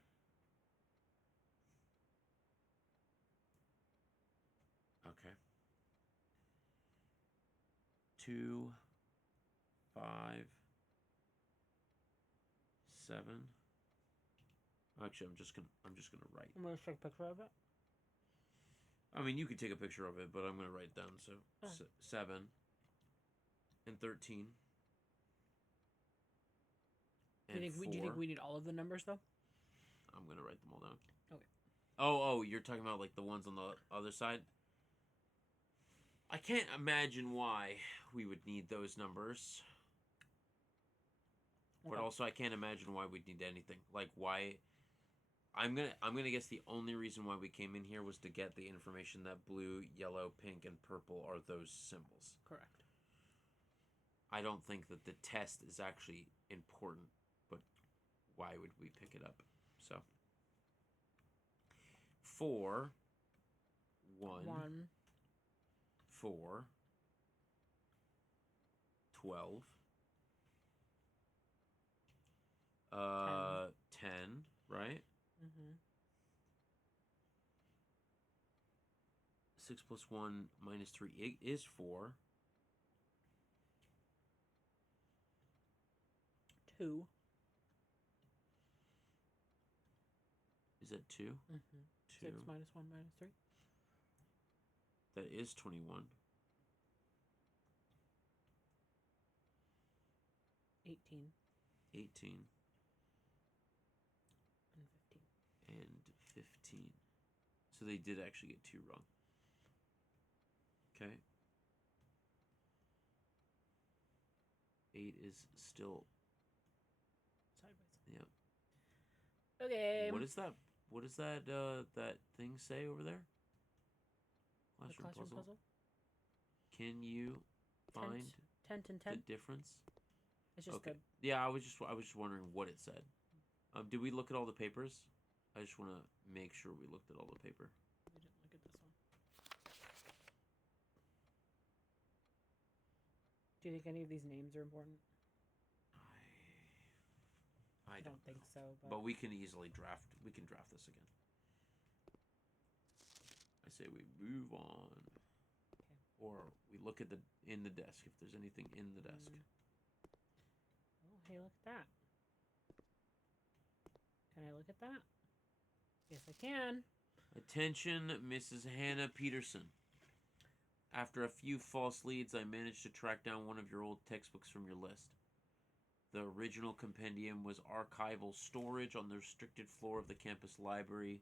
Okay. 2, 5, 7. Actually, I'm just gonna write. I'm gonna take a picture of it. I mean, you could take a picture of it, but I'm gonna write it down. So 7 and 13 and Do you think 4. we need all of the numbers though? I'm gonna write them all down. Okay. Oh, you're talking about like the ones on the other side? I can't imagine why we would need those numbers. But Okay. also I can't imagine why we'd need anything. Like why I'm gonna guess the only reason why we came in here was to get the information that blue, yellow, pink, and purple are those symbols. Correct. I don't think that the test is actually important, but why would we pick it up? So 4, 1, 4, 12, 10, right? Mm-hmm. 6 plus 1 minus 3 is 4. 2. Is that 2? Mm-hmm. 2. 6 minus 1 minus 3. That is 21. 18. 18 And 15. and 15. So they did actually get 2 wrong. Okay. 8 is still. Side by side. Yeah. Okay. What is that? What does that that thing say over there? The classroom puzzle? Can you find Tent and the tent. difference? It's just Okay. the Yeah, I was just wondering what it said. Did we look at all the papers? I just want to make sure we looked at all the paper. We didn't look at this one. Do you think any of these names are important? I don't think so. But we can easily draft. We can draft this again. I say we move on, Okay. or we look at in the desk if there's anything in the desk. Oh, hey, look at that. Can I look at that? Yes, I can. Attention, Mrs. Hannah Peterson. After a few false leads, I managed to track down one of your old textbooks from your list. The original compendium was archival storage on the restricted floor of the campus library,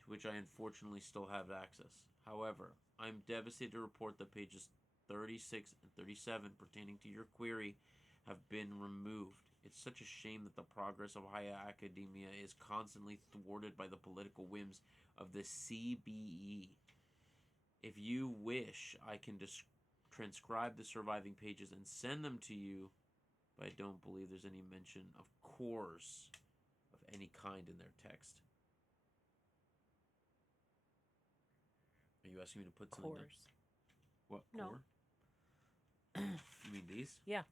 to which I unfortunately still have access. However, I'm devastated to report that pages 36 and 37 pertaining to your query have been removed. It's such a shame that the progress of higher academia is constantly thwarted by the political whims of the CBE. If you wish, I can transcribe the surviving pages and send them to you, but I don't believe there's any mention of cores of any kind in their text. Are you asking me to put something down? Cores. What, No. core? You mean these? Yeah.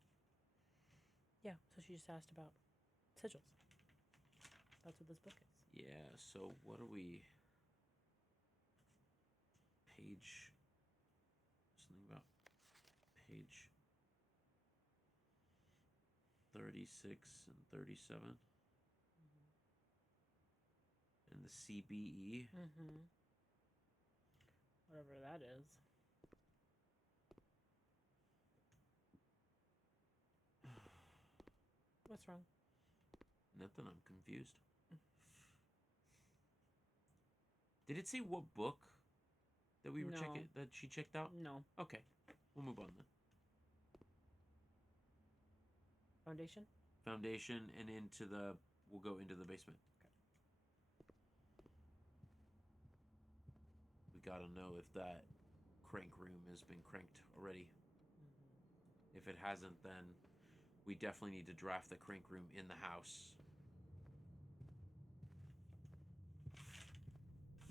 Yeah, so she just asked about sigils. That's what this book is. Yeah, so what are we... Page... Something about page 36 and 37. And the CBE. Mm-hmm. Whatever that is. What's wrong? Nothing, I'm confused. Did it say what book that we were No. checking, that she checked out? No. Okay, we'll move on then. Foundation? Foundation and into the, we'll go into the basement. We gotta know if that crank room has been cranked already. If it hasn't, then we definitely need to draft the crank room in the house.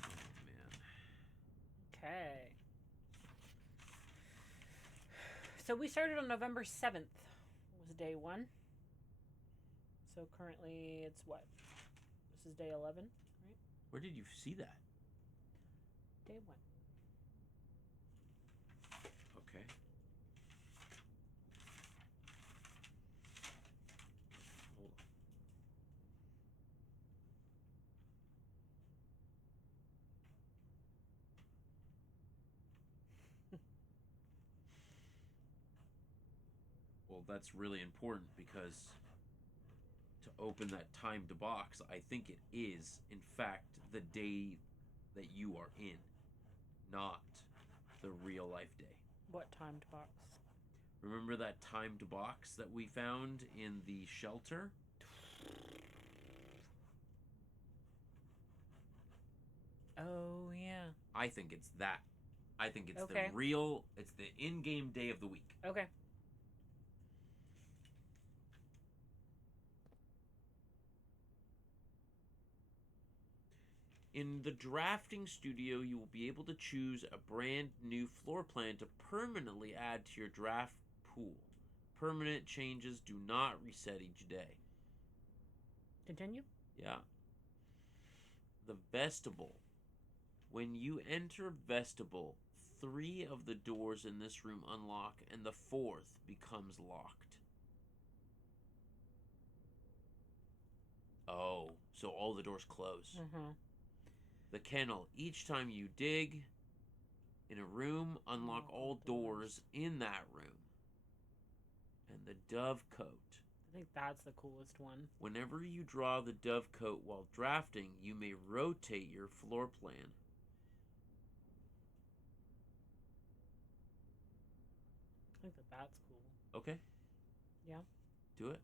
Oh, man. Okay. So we started on November 7th. Was day 1. So currently it's what? This is day 11, right? Where did you see that? Day 1. Okay. Hold on. Well, that's really important because to open that timed box, I think it is, in fact, the day that you are in, not the real life day. What timed box? Remember that timed box that we found in the shelter? Oh, yeah. I think it's that. I think it's Okay. it's the in-game day of the week. Okay. In the drafting studio, you will be able to choose a brand new floor plan to permanently add to your draft pool. Permanent changes do not reset each day. Continue? Yeah. The vestibule. When you enter vestibule, 3 of the doors in this room unlock and the 4th becomes locked. Oh, so all the doors close. Mm-hmm. The kennel. Each time you dig in a room, unlock all doors in that room. And the dove coat. I think that's the coolest one. Whenever you draw the dove coat while drafting, you may rotate your floor plan. I think that's cool. Okay. Yeah. Do it.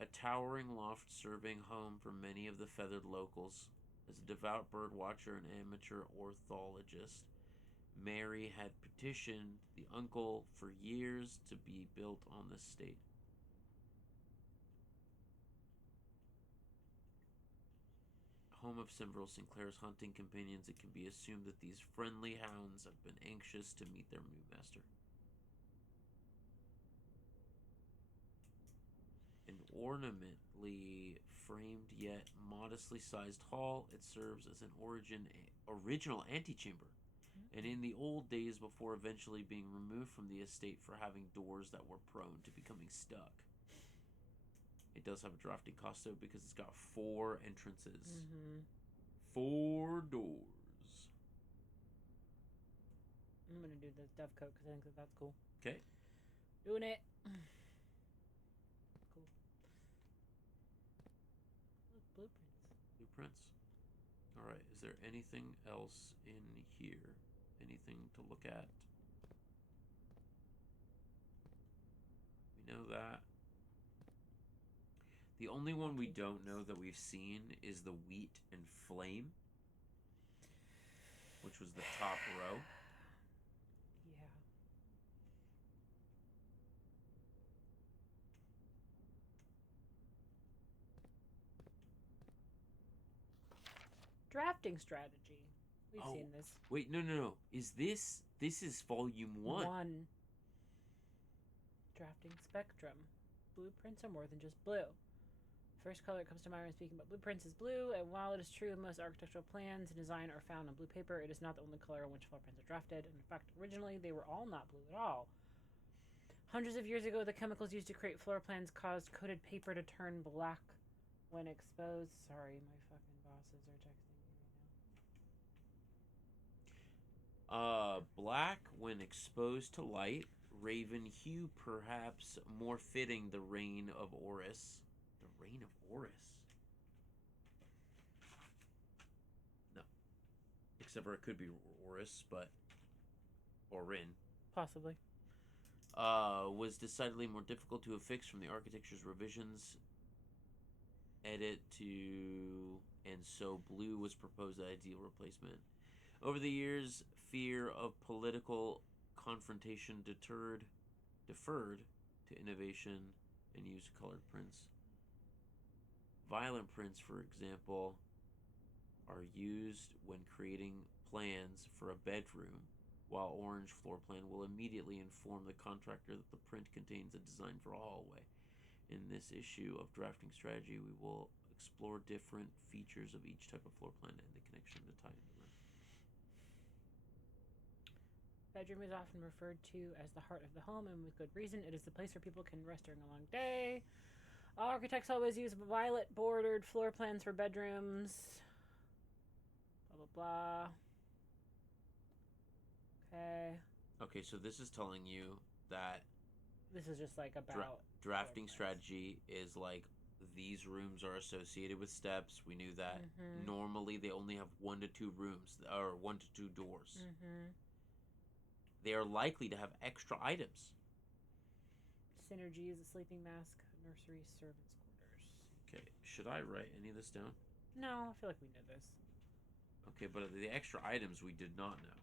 A towering loft serving home for many of the feathered locals. As a devout bird watcher and amateur ornithologist, Mary had petitioned the uncle for years to be built on this state. Home of several Sinclair's hunting companions, it can be assumed that these friendly hounds have been anxious to meet their new master. An ornamentally framed yet modestly sized hall, it serves as an original antechamber. And in the old days before eventually being removed from the estate for having doors that were prone to becoming stuck. It does have a drafting cost though because it's got 4 entrances. Mm-hmm. 4 doors. I'm going to do the dove coat because I think that's cool. Okay. Doing it. Cool. Look, blueprints. Blueprints. All right. Is there anything else in here? Anything to look at? We know that. The only one we don't know that we've seen is the wheat and flame, which was the top row. Yeah. Drafting strategy. We've Oh, seen this. Wait, no. Is this is volume 1? Drafting spectrum. Blueprints are more than just blue. First color that comes to mind when speaking about blueprints is blue, and while it is true most architectural plans and design are found on blue paper, it is not the only color in which floor plans are drafted. In fact, originally they were all not blue at all. Hundreds of years ago, the chemicals used to create floor plans caused coated paper to turn black when exposed. Sorry, my fucking bosses are texting me right now. Black when exposed to light, raven hue perhaps more fitting the reign of Horus. The reign of Horus? No. Except for it could be Horus, but Orin. Possibly. Was decidedly more difficult to affix from the architecture's revisions. Edit to, and so blue was proposed as ideal replacement. Over the years, fear of political confrontation deferred to innovation and use of colored prints. Violent prints, for example, are used when creating plans for a bedroom, while orange floor plan will immediately inform the contractor that the print contains a design for a hallway. In this issue of drafting strategy, we will explore different features of each type of floor plan and the connection to tie into them. Bedroom is often referred to as the heart of the home, and with good reason. It is the place where people can rest during a long day. All architects always use violet bordered floor plans for bedrooms. Blah, blah, blah. Okay. Okay, so this is telling you that This is just like about drafting strategy is like these rooms are associated with steps. We knew that. Mhm. Normally they only have 1 to 2 rooms or 1 to 2 doors. Mm-hmm. They are likely to have extra items. Synergy is a sleeping mask, nursery, servants' quarters. Okay, should I write any of this down? No, I feel like we know this. Okay, but the extra items we did not know.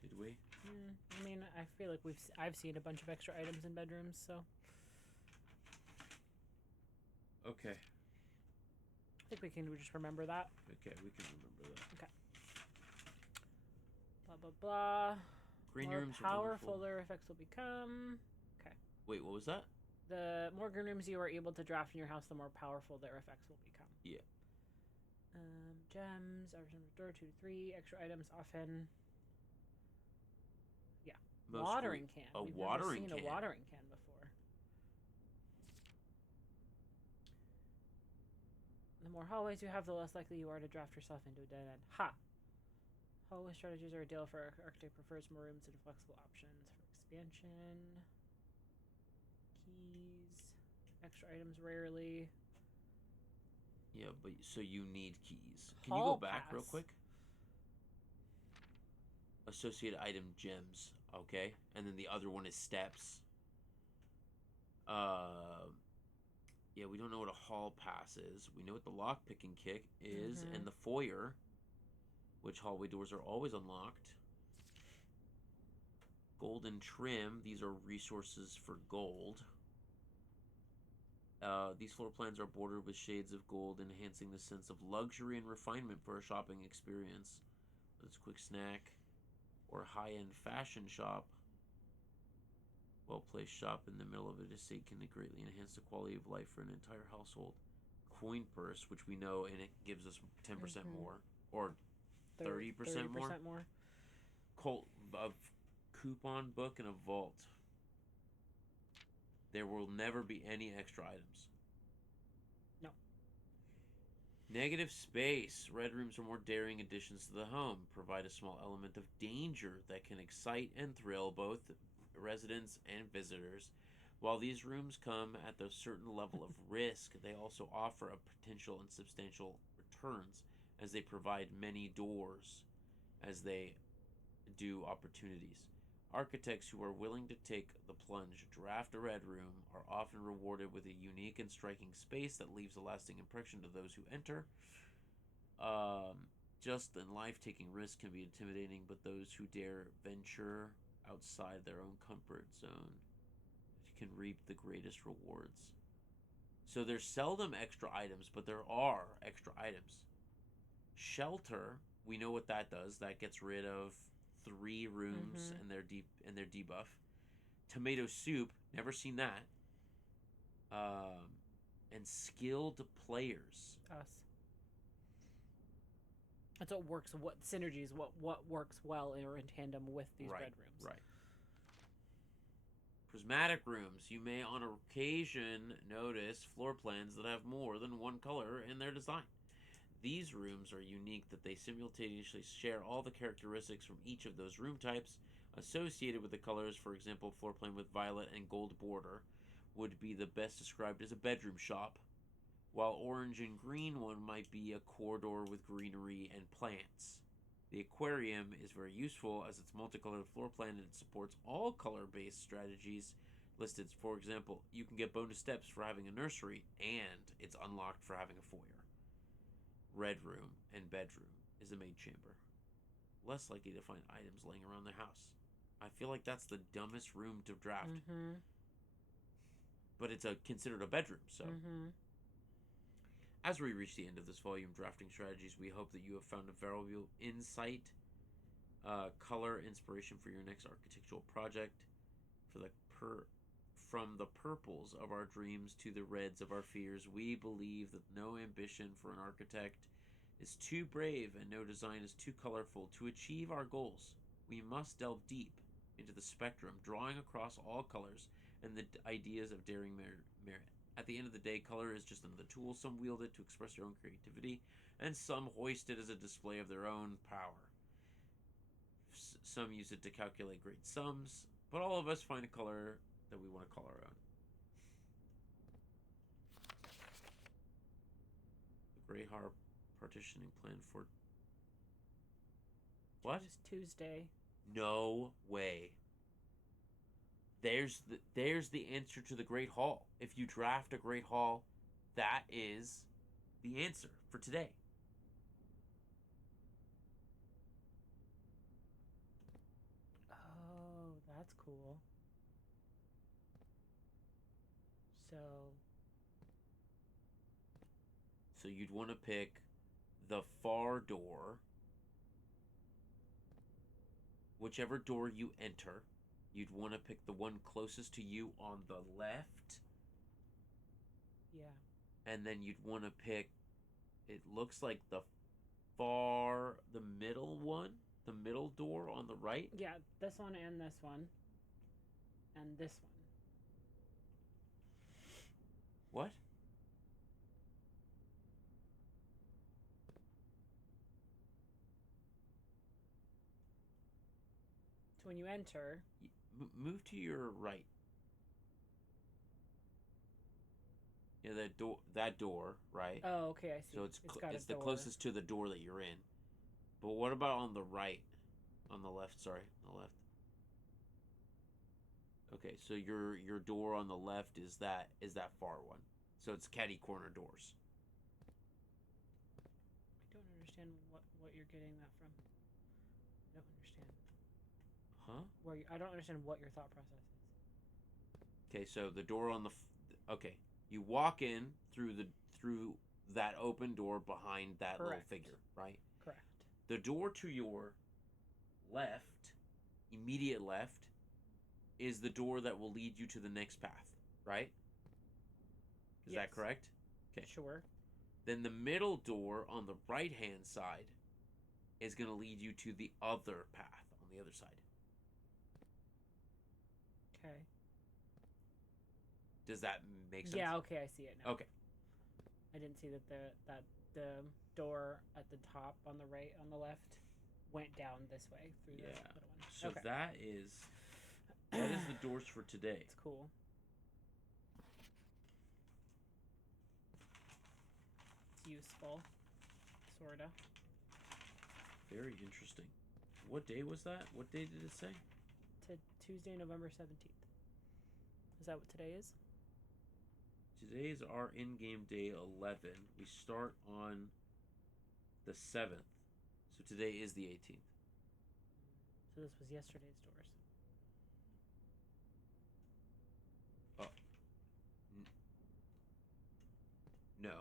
Did we? I mean, I feel like I've seen a bunch of extra items in bedrooms, so Okay. I think we can just remember that. Okay, we can remember that. Blah blah blah. Green More rooms are powerful wonderful. their effects will become. Okay. Wait, what was that? The more green rooms you are able to draft in your house, the more powerful their effects will become. Yeah. Gems, average number of door 2 to 3, extra items often. Yeah. Most watering can. A We've watering never seen can. a watering can before. The more hallways you have, the less likely you are to draft yourself into a dead end. Ha! Hallway strategies are ideal for architect prefers more rooms and flexible options for expansion. Keys. Extra items rarely. Yeah, but so you need keys. Can you go back real quick? Associated item gems, okay? And then the other one is steps. Yeah, we don't know what a hall pass is. We know what the lockpicking kick is, and the foyer, which hallway doors are always unlocked. Golden trim, these are resources for gold. These floor plans are bordered with shades of gold, enhancing the sense of luxury and refinement for a shopping experience. Whether it's a quick snack or high-end fashion shop. Well-placed shop in the middle of a estate can greatly enhance the quality of life for an entire household. Coin purse, which we know, and it gives us 10% more, or 30% more. A coupon book and a vault. There will never be any extra items. No. Negative space. Red rooms are more daring additions to the home. Provide a small element of danger that can excite and thrill both residents and visitors. While these rooms come at a certain level of risk, they also offer a potential and substantial returns as they provide many doors as they do opportunities. Architects who are willing to take the plunge, draft a red room, are often rewarded with a unique and striking space that leaves a lasting impression to those who enter. Just and life taking risks can be intimidating, but those who dare venture outside their own comfort zone can reap the greatest rewards. So there's seldom extra items, but there are extra items. Shelter, we know what that does. That gets rid of 3 rooms and their debuff. Tomato soup, never seen that. And skilled players. Us. That's what works. What synergies? What works well or in tandem with these red rooms? Right. Prismatic rooms. You may on occasion notice floor plans that have more than one color in their design. These rooms are unique that they simultaneously share all the characteristics from each of those room types associated with the colors. For example, floor plan with violet and gold border would be the best described as a bedroom shop, while orange and green one might be a corridor with greenery and plants. The aquarium is very useful as it's multicolored floor plan and it supports all color-based strategies listed. For example, you can get bonus steps for having a nursery, and it's unlocked for having a foyer. Red room and bedroom is the maid chamber. Less likely to find items laying around the house. I feel like that's the dumbest room to draft. But it's considered a bedroom, so... As we reach the end of this volume, Drafting Strategies, we hope that you have found a valuable insight, color inspiration for your next architectural project. From the purples of our dreams to the reds of our fears, we believe that no ambition for an architect is too brave and no design is too colorful to achieve our goals. We must delve deep into the spectrum, drawing across all colors and the ideas of daring merit. At the end of the day, color is just another tool. Some wield it to express their own creativity, and some hoist it as a display of their own power. Some use it to calculate great sums, but all of us find a color that we want to call our own. The Grey Har partitioning plan for... What? It's Tuesday. No way. There's the answer to the Great Hall. If you draft a Great Hall, that is the answer for today. Oh, that's cool. So you'd want to pick the far door, whichever door you enter. You'd want to pick the one closest to you on the left. Yeah. And then you'd want to pick, it looks like the middle one, the middle door on the right. Yeah, this one and this one. And this one. What? So when you enter... Move to your right. Yeah, that door, right? Oh, okay, I see. So it's the closest to the door that you're in. But what about on the right? On the left, sorry. On the left. Okay, so your door on the left is that far one. So it's catty corner doors. I don't understand what you're getting that from. I don't understand. Huh? I don't understand what your thought process is. Okay, so the door on the okay, you walk in through that open door behind that little figure, right? Correct. The door to your left, immediate left, is the door that will lead you to the next path, right? Is that correct? Okay. Sure. Then the middle door on the right-hand side is going to lead you to the other path on the other side. Okay. Does that make sense? Yeah, okay, I see it now. Okay. I didn't see that the door at the top on the right, on the left, went down this way through the middle one. So okay. that is That is the doors for today. It's cool. It's useful. Sorta. Very interesting. What day was that? What day did it say? To Tuesday, November 17th. Is that what today is? Today is our in-game day 11. We start on the 7th. So today is the 18th. So this was yesterday's doors. No.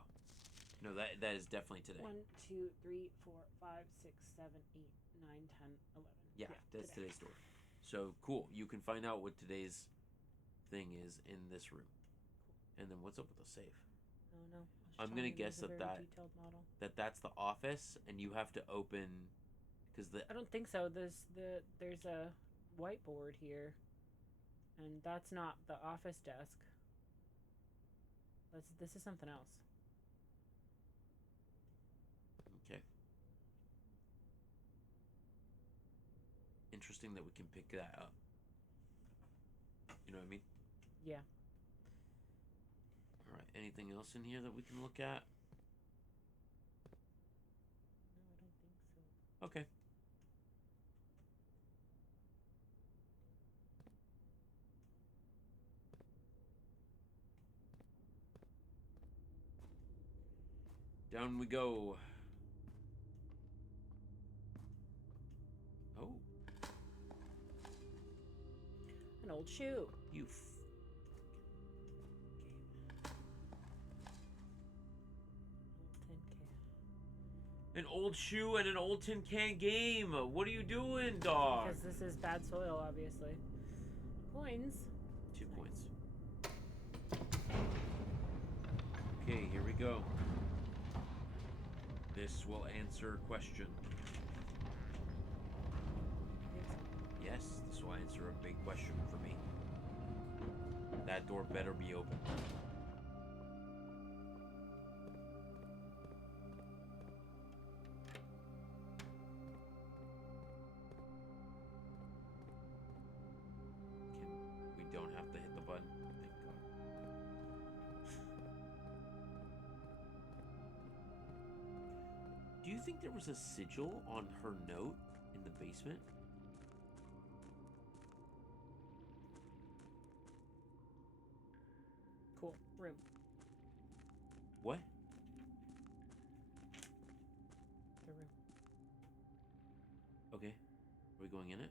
No, that is definitely today. 1, 2, 3, 4, 5, 6, 7, 8, 9, 10, 11. Yeah, that's today's door. So cool. You can find out what today's thing is in this room. Cool. And then what's up with the safe? I don't know. I'm gonna guess detailed model. that's the office, and you have to open because the. I don't think so. There's a whiteboard here, and that's not the office desk. This is something else. Okay. Interesting that we can pick that up. You know what I mean? Yeah. All right. Anything else in here that we can look at? No, I don't think so. Okay. Down we go. Oh. An old shoe. You Tin can. An old shoe and an old tin can game. What are you doing, dog? Because this is bad soil, obviously. Coins. 2 points. Okay, here we go. This will answer a question. Yes, this will answer a big question for me. That door better be open. We don't have to hit the button. Thank God. Do you think there was a sigil on her note in the basement? Cool. Room. What? The room. Okay. Are we going in it?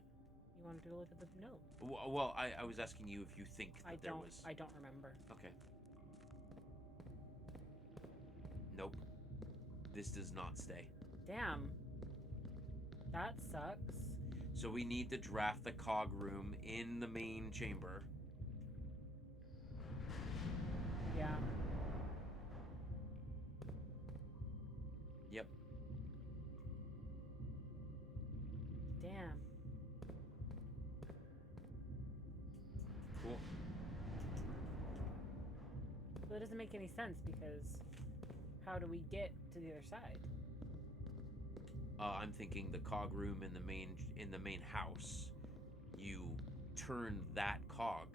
You wanted to go look at the note. Well, I was asking you if you think that there was... I don't remember. Okay. Nope. This does not stay. Damn. That sucks. So we need to draft the cog room in the main chamber. Yeah. Yep. Damn. Cool. Well, that doesn't make any sense because how do we get to the other side? I'm thinking the cog room in the main house. You turn that cog,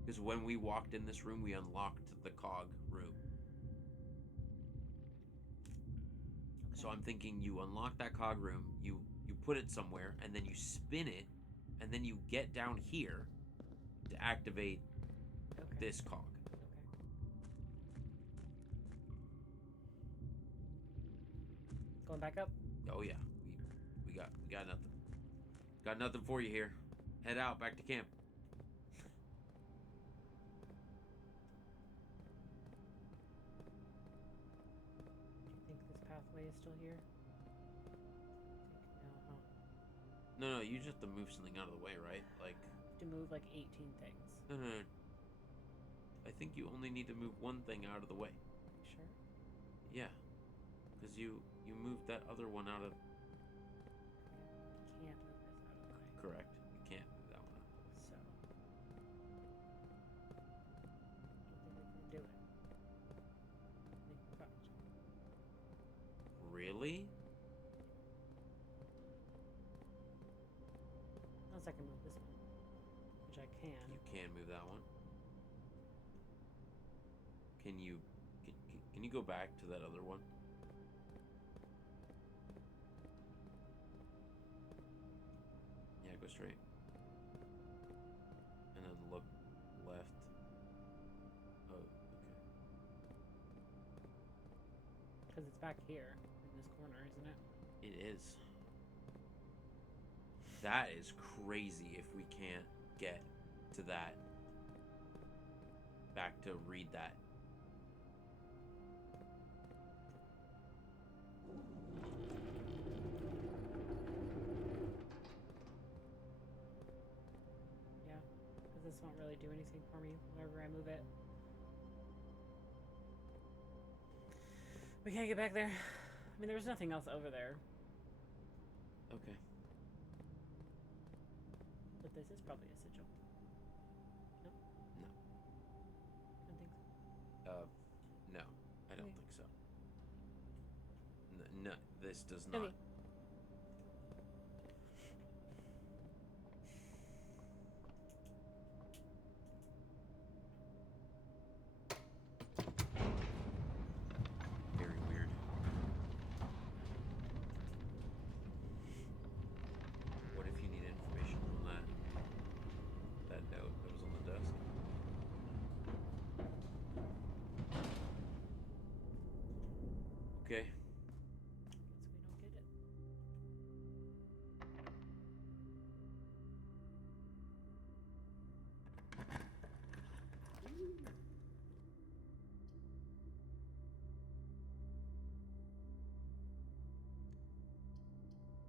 because when we walked in this room, we unlocked the cog room. Okay. So I'm thinking you unlock that cog room, you put it somewhere, and then you spin it, and then you get down here to activate this cog. Okay. Going back up? Oh yeah, we got nothing. Got nothing for you here. Head out, back to camp. Do you think this pathway is still here? No, you just have to move something out of the way, right? Like to move like 18 things. No. I think you only need to move one thing out of the way. Sure. Yeah, because you moved that other one out of. You can't move this out of the way. Correct. You can't move that one out. So. I don't think we can do it. I think we're fucked. Really? Unless I can move this one, which I can. You can move that one. Can you go back to that other one? Yeah, go straight. And then look left. Oh, okay. Because it's back here in this corner, isn't it? It is. That is crazy if we can't get to that. Back to read that. Yeah. Because this won't really do anything for me whenever I move it. We can't get back there. I mean, there was nothing else over there. Okay. But this is probably a sigil. No? No. I don't think so. No. I don't Okay. think so. No, this does not. Okay. Very weird. What if you need information on that note that was on the desk? Okay. Guess we don't get it.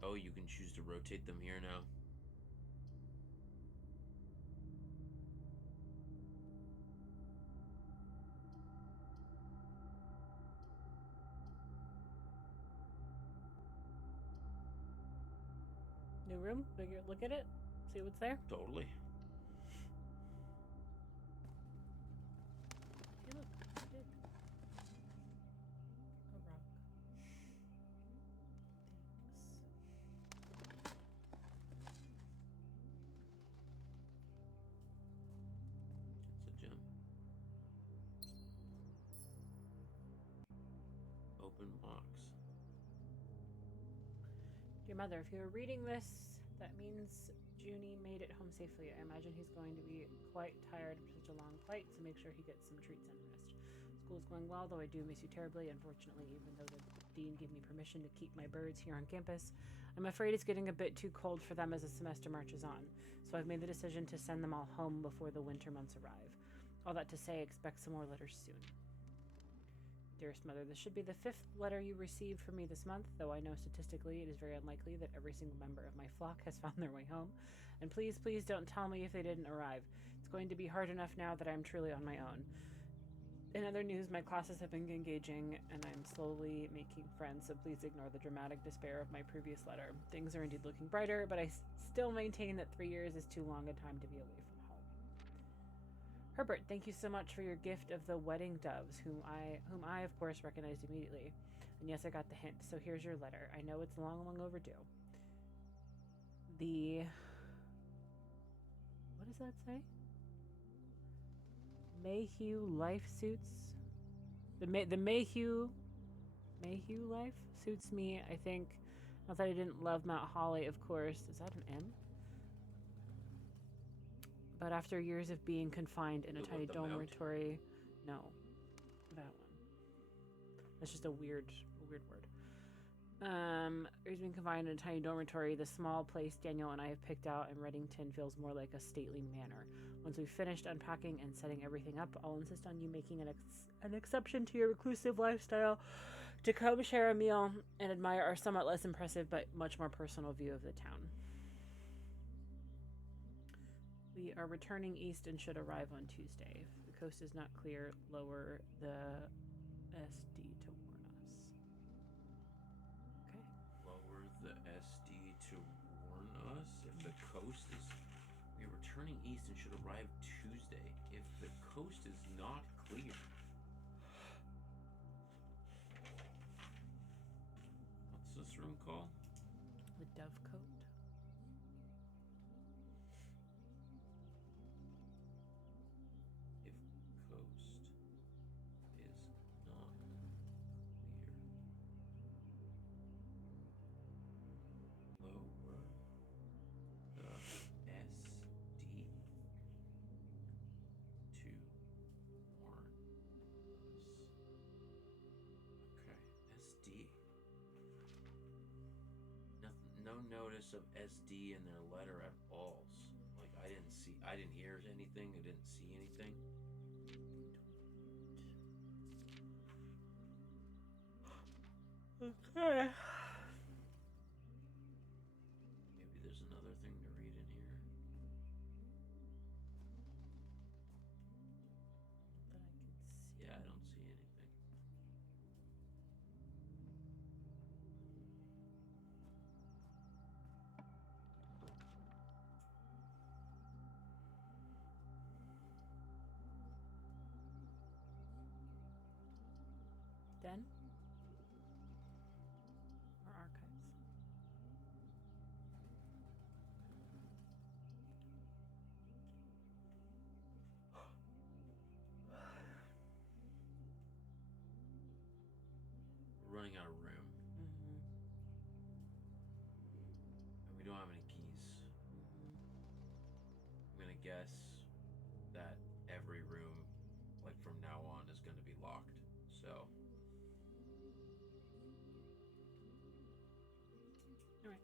Oh, you can choose to rotate them here now. New room? Look at it? See what's there? Totally. Hey, look. I did. A rock. It's a gem. Open box. Dear Mother, if you are reading this, that means Junie made it home safely. I imagine he's going to be quite tired from such a long flight, so make sure he gets some treats and rest. School's going well, though I do miss you terribly. Unfortunately, even though the dean gave me permission to keep my birds here on campus, I'm afraid it's getting a bit too cold for them as the semester marches on, so I've made the decision to send them all home before the winter months arrive. All that to say, expect some more letters soon. Dearest Mother, this should be the 5th letter you received from me this month, though I know statistically it is very unlikely that every single member of my flock has found their way home. And please, please don't tell me if they didn't arrive. It's going to be hard enough now that I'm truly on my own. In other news, my classes have been engaging, and I'm slowly making friends, so please ignore the dramatic despair of my previous letter. Things are indeed looking brighter, but I still maintain that 3 years is too long a time to be away from home. Herbert, thank you so much for your gift of the wedding doves, whom I of course recognized immediately. And yes, I got the hint, so here's your letter. I know it's long, long overdue. What does that say? Mayhew life suits. The Mayhew life suits me, I think. Not that I didn't love Mount Holly, of course. Is that an M? But after years of being confined in a tiny dormitory, no, that one. That's just a weird word. He's been confined in a tiny dormitory. The small place Daniel and I have picked out in Reddington feels more like a stately manor. Once we've finished unpacking and setting everything up, I'll insist on you making an exception to your reclusive lifestyle to come share a meal and admire our somewhat less impressive but much more personal view of the town. We are returning east and should arrive on Tuesday. If the coast is not clear, lower the SD to warn us. Okay. Lower the SD to warn us if the coast is. We're returning east and should arrive Tuesday. If the coast is not clear. What's this room called? The Dovecote. notice of SD in their letter at all. Like I didn't hear anything. I didn't see anything. Okay. Maybe there's another thing to read in here. That I can see. Yeah, I don't see anything. Den? Or archives? We're running out of room, Mm-hmm. and we don't have any keys. Mm-hmm. I'm gonna guess that every room, like from now on, is gonna be locked. So. All right.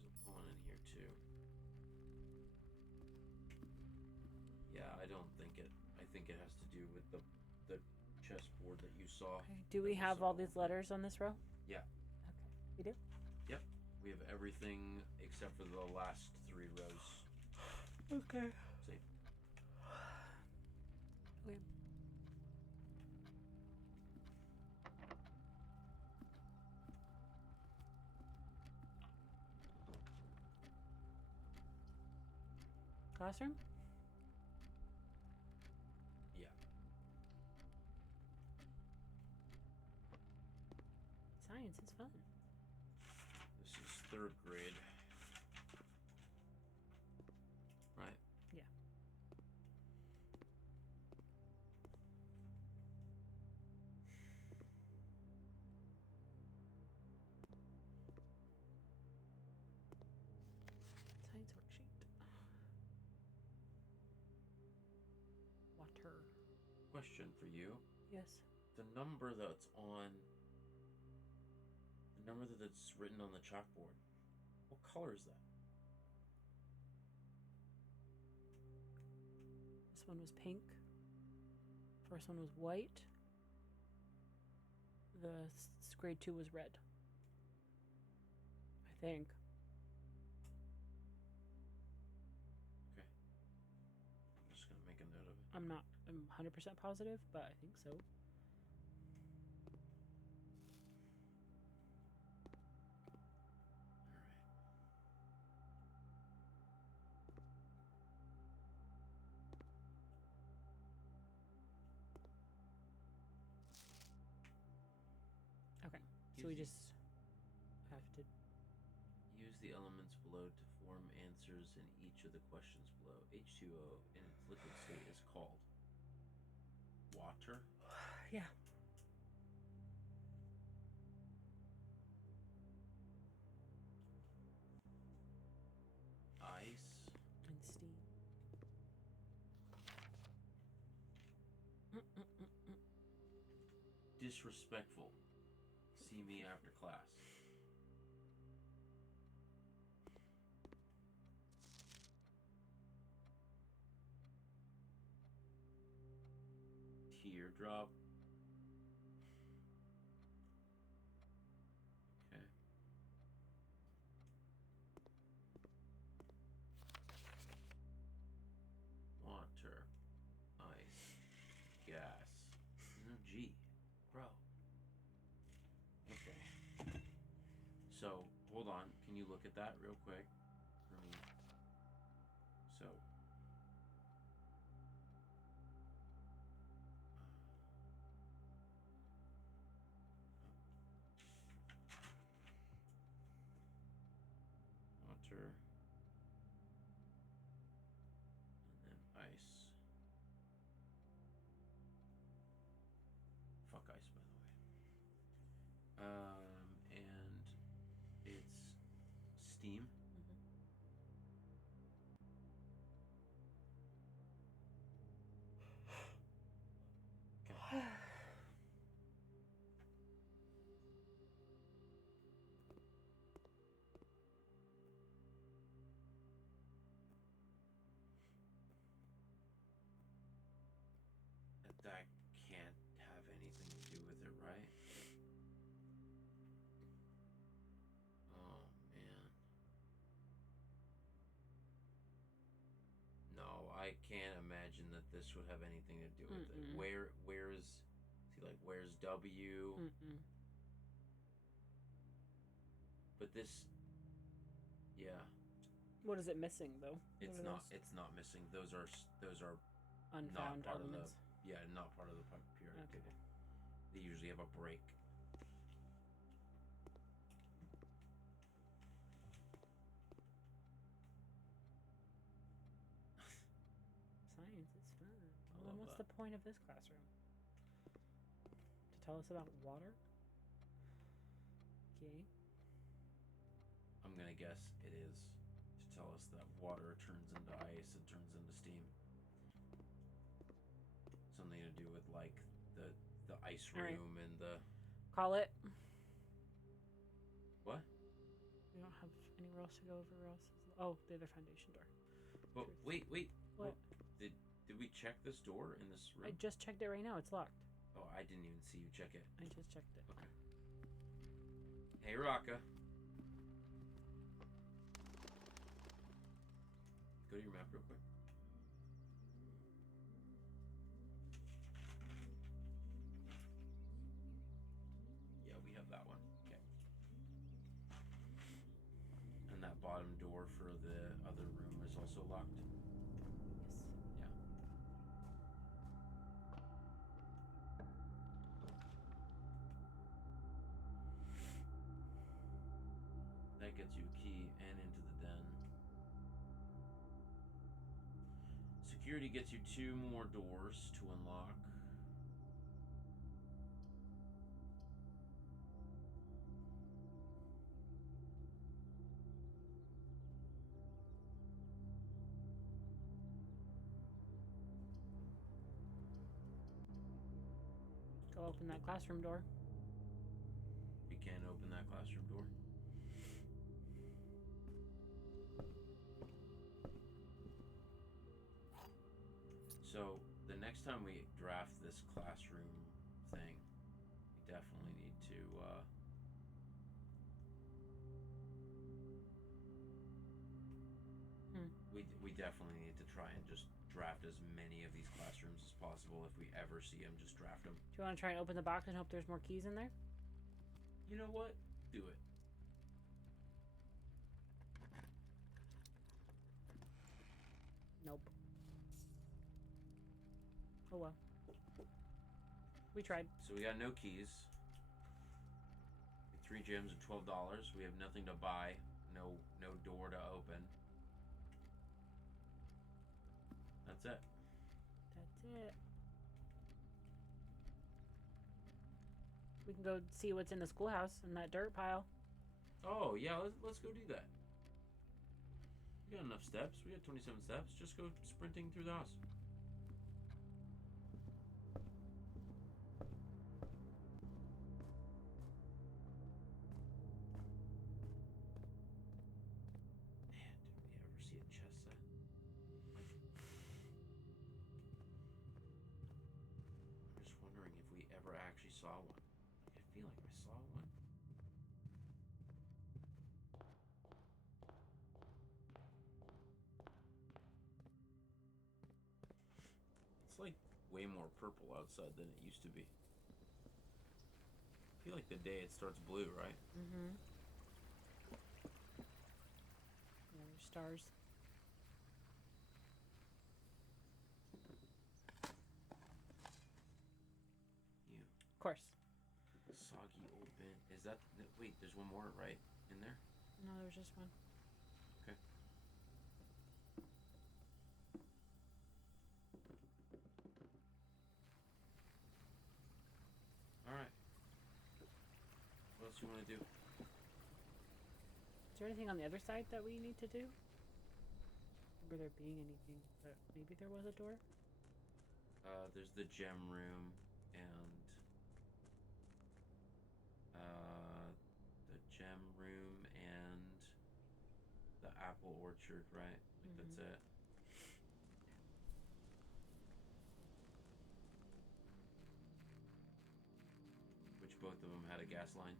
There's a pawn in here too. Yeah, I don't think it. I think it has to do with the chessboard that you saw. Okay. Do we have all these letters on this row? Yeah. Okay. We do? Yep. We have everything except for the last 3 rows. Okay. See? Okay. Classroom? Yeah. Science is fun. This is 3rd grade. Right? Yeah. Science worksheet. Water. Question for you. Yes. The number that's written on the chalkboard. What color is that? This one was pink. First one was white. The grade 2 was red. I think. Okay. I'm just gonna make a note of it. I'm 100% positive, but I think so. Okay. So we just have to. Use the elements below to form answers in each of the questions below. H2O in its liquid state is called water. Yeah. Ice. And steam. Disrespectful. See me after class. Teardrop. Okay. Water. Ice. Gas. No G. Bro. Okay. So, hold on. Can you look at that real quick for me? So. Water. And then ice. Fuck ice, by the way. And it's steam. Mm-hmm. That can't have anything to do with it, right? Oh, man. No, I can't imagine that this would have anything to do with it. Where's... See, like, where's W? But this... Yeah. What is it missing, though? It's not missing. Those are Unfound not part elements. of the not part of the periodic Okay. table. They usually have a break. Science is fun. I Well, then love what's that. the point of this classroom? To tell us about water? Okay. I'm gonna guess it is to tell us that water turns into ice and turns into steam. Something to do with like the ice room Right. and the Call it. what? We don't have anywhere else to go over else. Oh, the other foundation door. But wait. What? Did we check this door in this room? I just checked it right now. It's locked. Oh, I didn't even see you check it. I just checked it. Okay. Hey, Raka. Go to your map real quick. Yeah, we have that one. Okay. And that bottom door for the other room is also locked. Yes. Yeah. That gets you a key and into the den. Security gets you 2 more doors to unlock. Go open that classroom door. You can't open that classroom door. So the next time we draft this classroom thing, we definitely need to we definitely need to try and just draft as many of these classrooms as possible. If we ever see them, just draft them. Do you want to try and open the box and hope there's more keys in there? You know what? Do it. Nope. Oh well. We tried. So we got no keys. 3 gems and $12. We have nothing to buy. No door to open. That's it. That's it. We can go see what's in the schoolhouse in that dirt pile. Oh yeah, let's go do that. We got enough steps. We got 27 steps. Just go sprinting through the house. Man, did we ever see a chess set? I'm just wondering if we ever actually saw one. I feel like I saw one. It's like way more purple outside than it used to be. I feel like the day it starts blue, right? Mm-hmm. Yeah, there's stars. You. Of course. Soggy old bin. Is that... Wait, there's one more, right? In there? No, there's just one. Okay. Alright. What else you want to do? Is there anything on the other side that we need to do? Remember there being anything, but maybe there was a door? There's the gem room and... the gem room and... the apple orchard, right? Like, that's it. both of them had a gas line.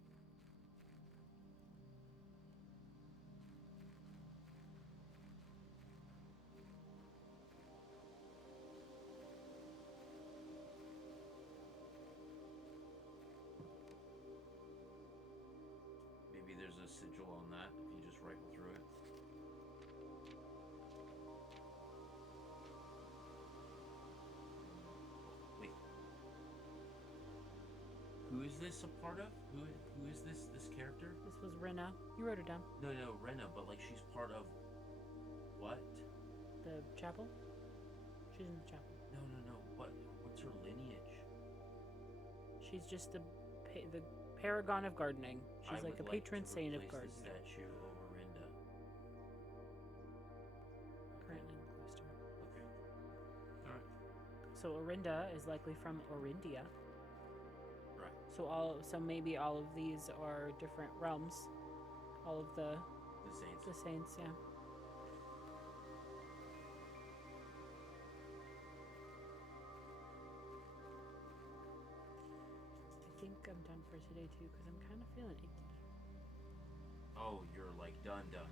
Maybe there's a sigil on that if you just rifle through it. Wait. Who is this a part of? Who is this character? This was Rena. You wrote it down. No, Rena, but like she's part of what? The chapel? She's in the chapel. No. What's her lineage? She's just the paragon of gardening. She's I like a would patron to saint of replace gardening. the statue of Orinda. Currently in the cloister. Okay. Alright. So Orinda is likely from Orindia. Right. So maybe all of these are different realms. All of the saints, yeah. I think I'm done for today too, because I'm kind of feeling icky. Oh, you're like done. Okay.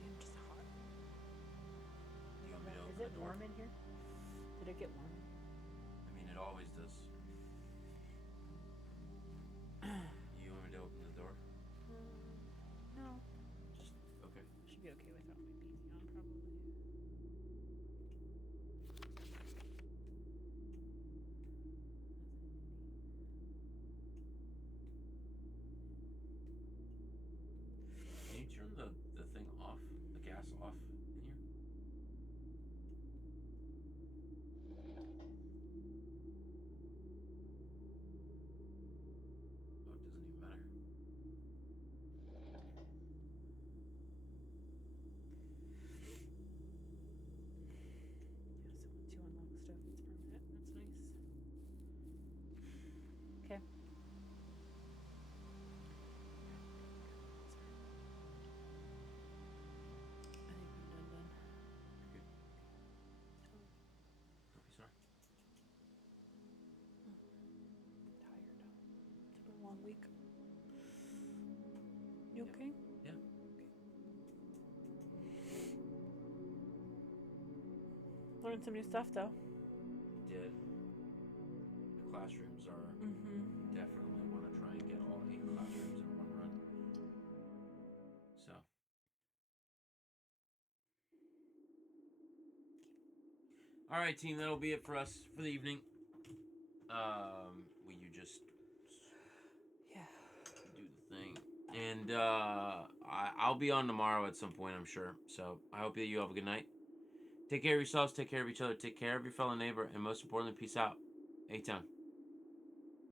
I'm just hot. You want me to open Is the it door? warm in here? Did it get warm? I mean, it always does. You want me to open the door? No. Just okay. Should be okay without my beanie on, probably. Can you turn the thing off? The gas off in here? Oh, it doesn't even matter. Yeah, so once you unlock stuff, it's permanent. That's nice. Okay. I think I'm done. Good. Don't be sorry. Tired. It's been a long week. You Yeah. okay? Yeah. Learned some new stuff though. Did. The classrooms are definitely want to try and get all 8 classrooms in one run. So. All right, team. That'll be it for us for the evening. Will you just Yeah. do the thing? And I'll be on tomorrow at some point, I'm sure. So I hope that you have a good night. Take care of yourselves. Take care of each other. Take care of your fellow neighbor. And most importantly, peace out. A-Town.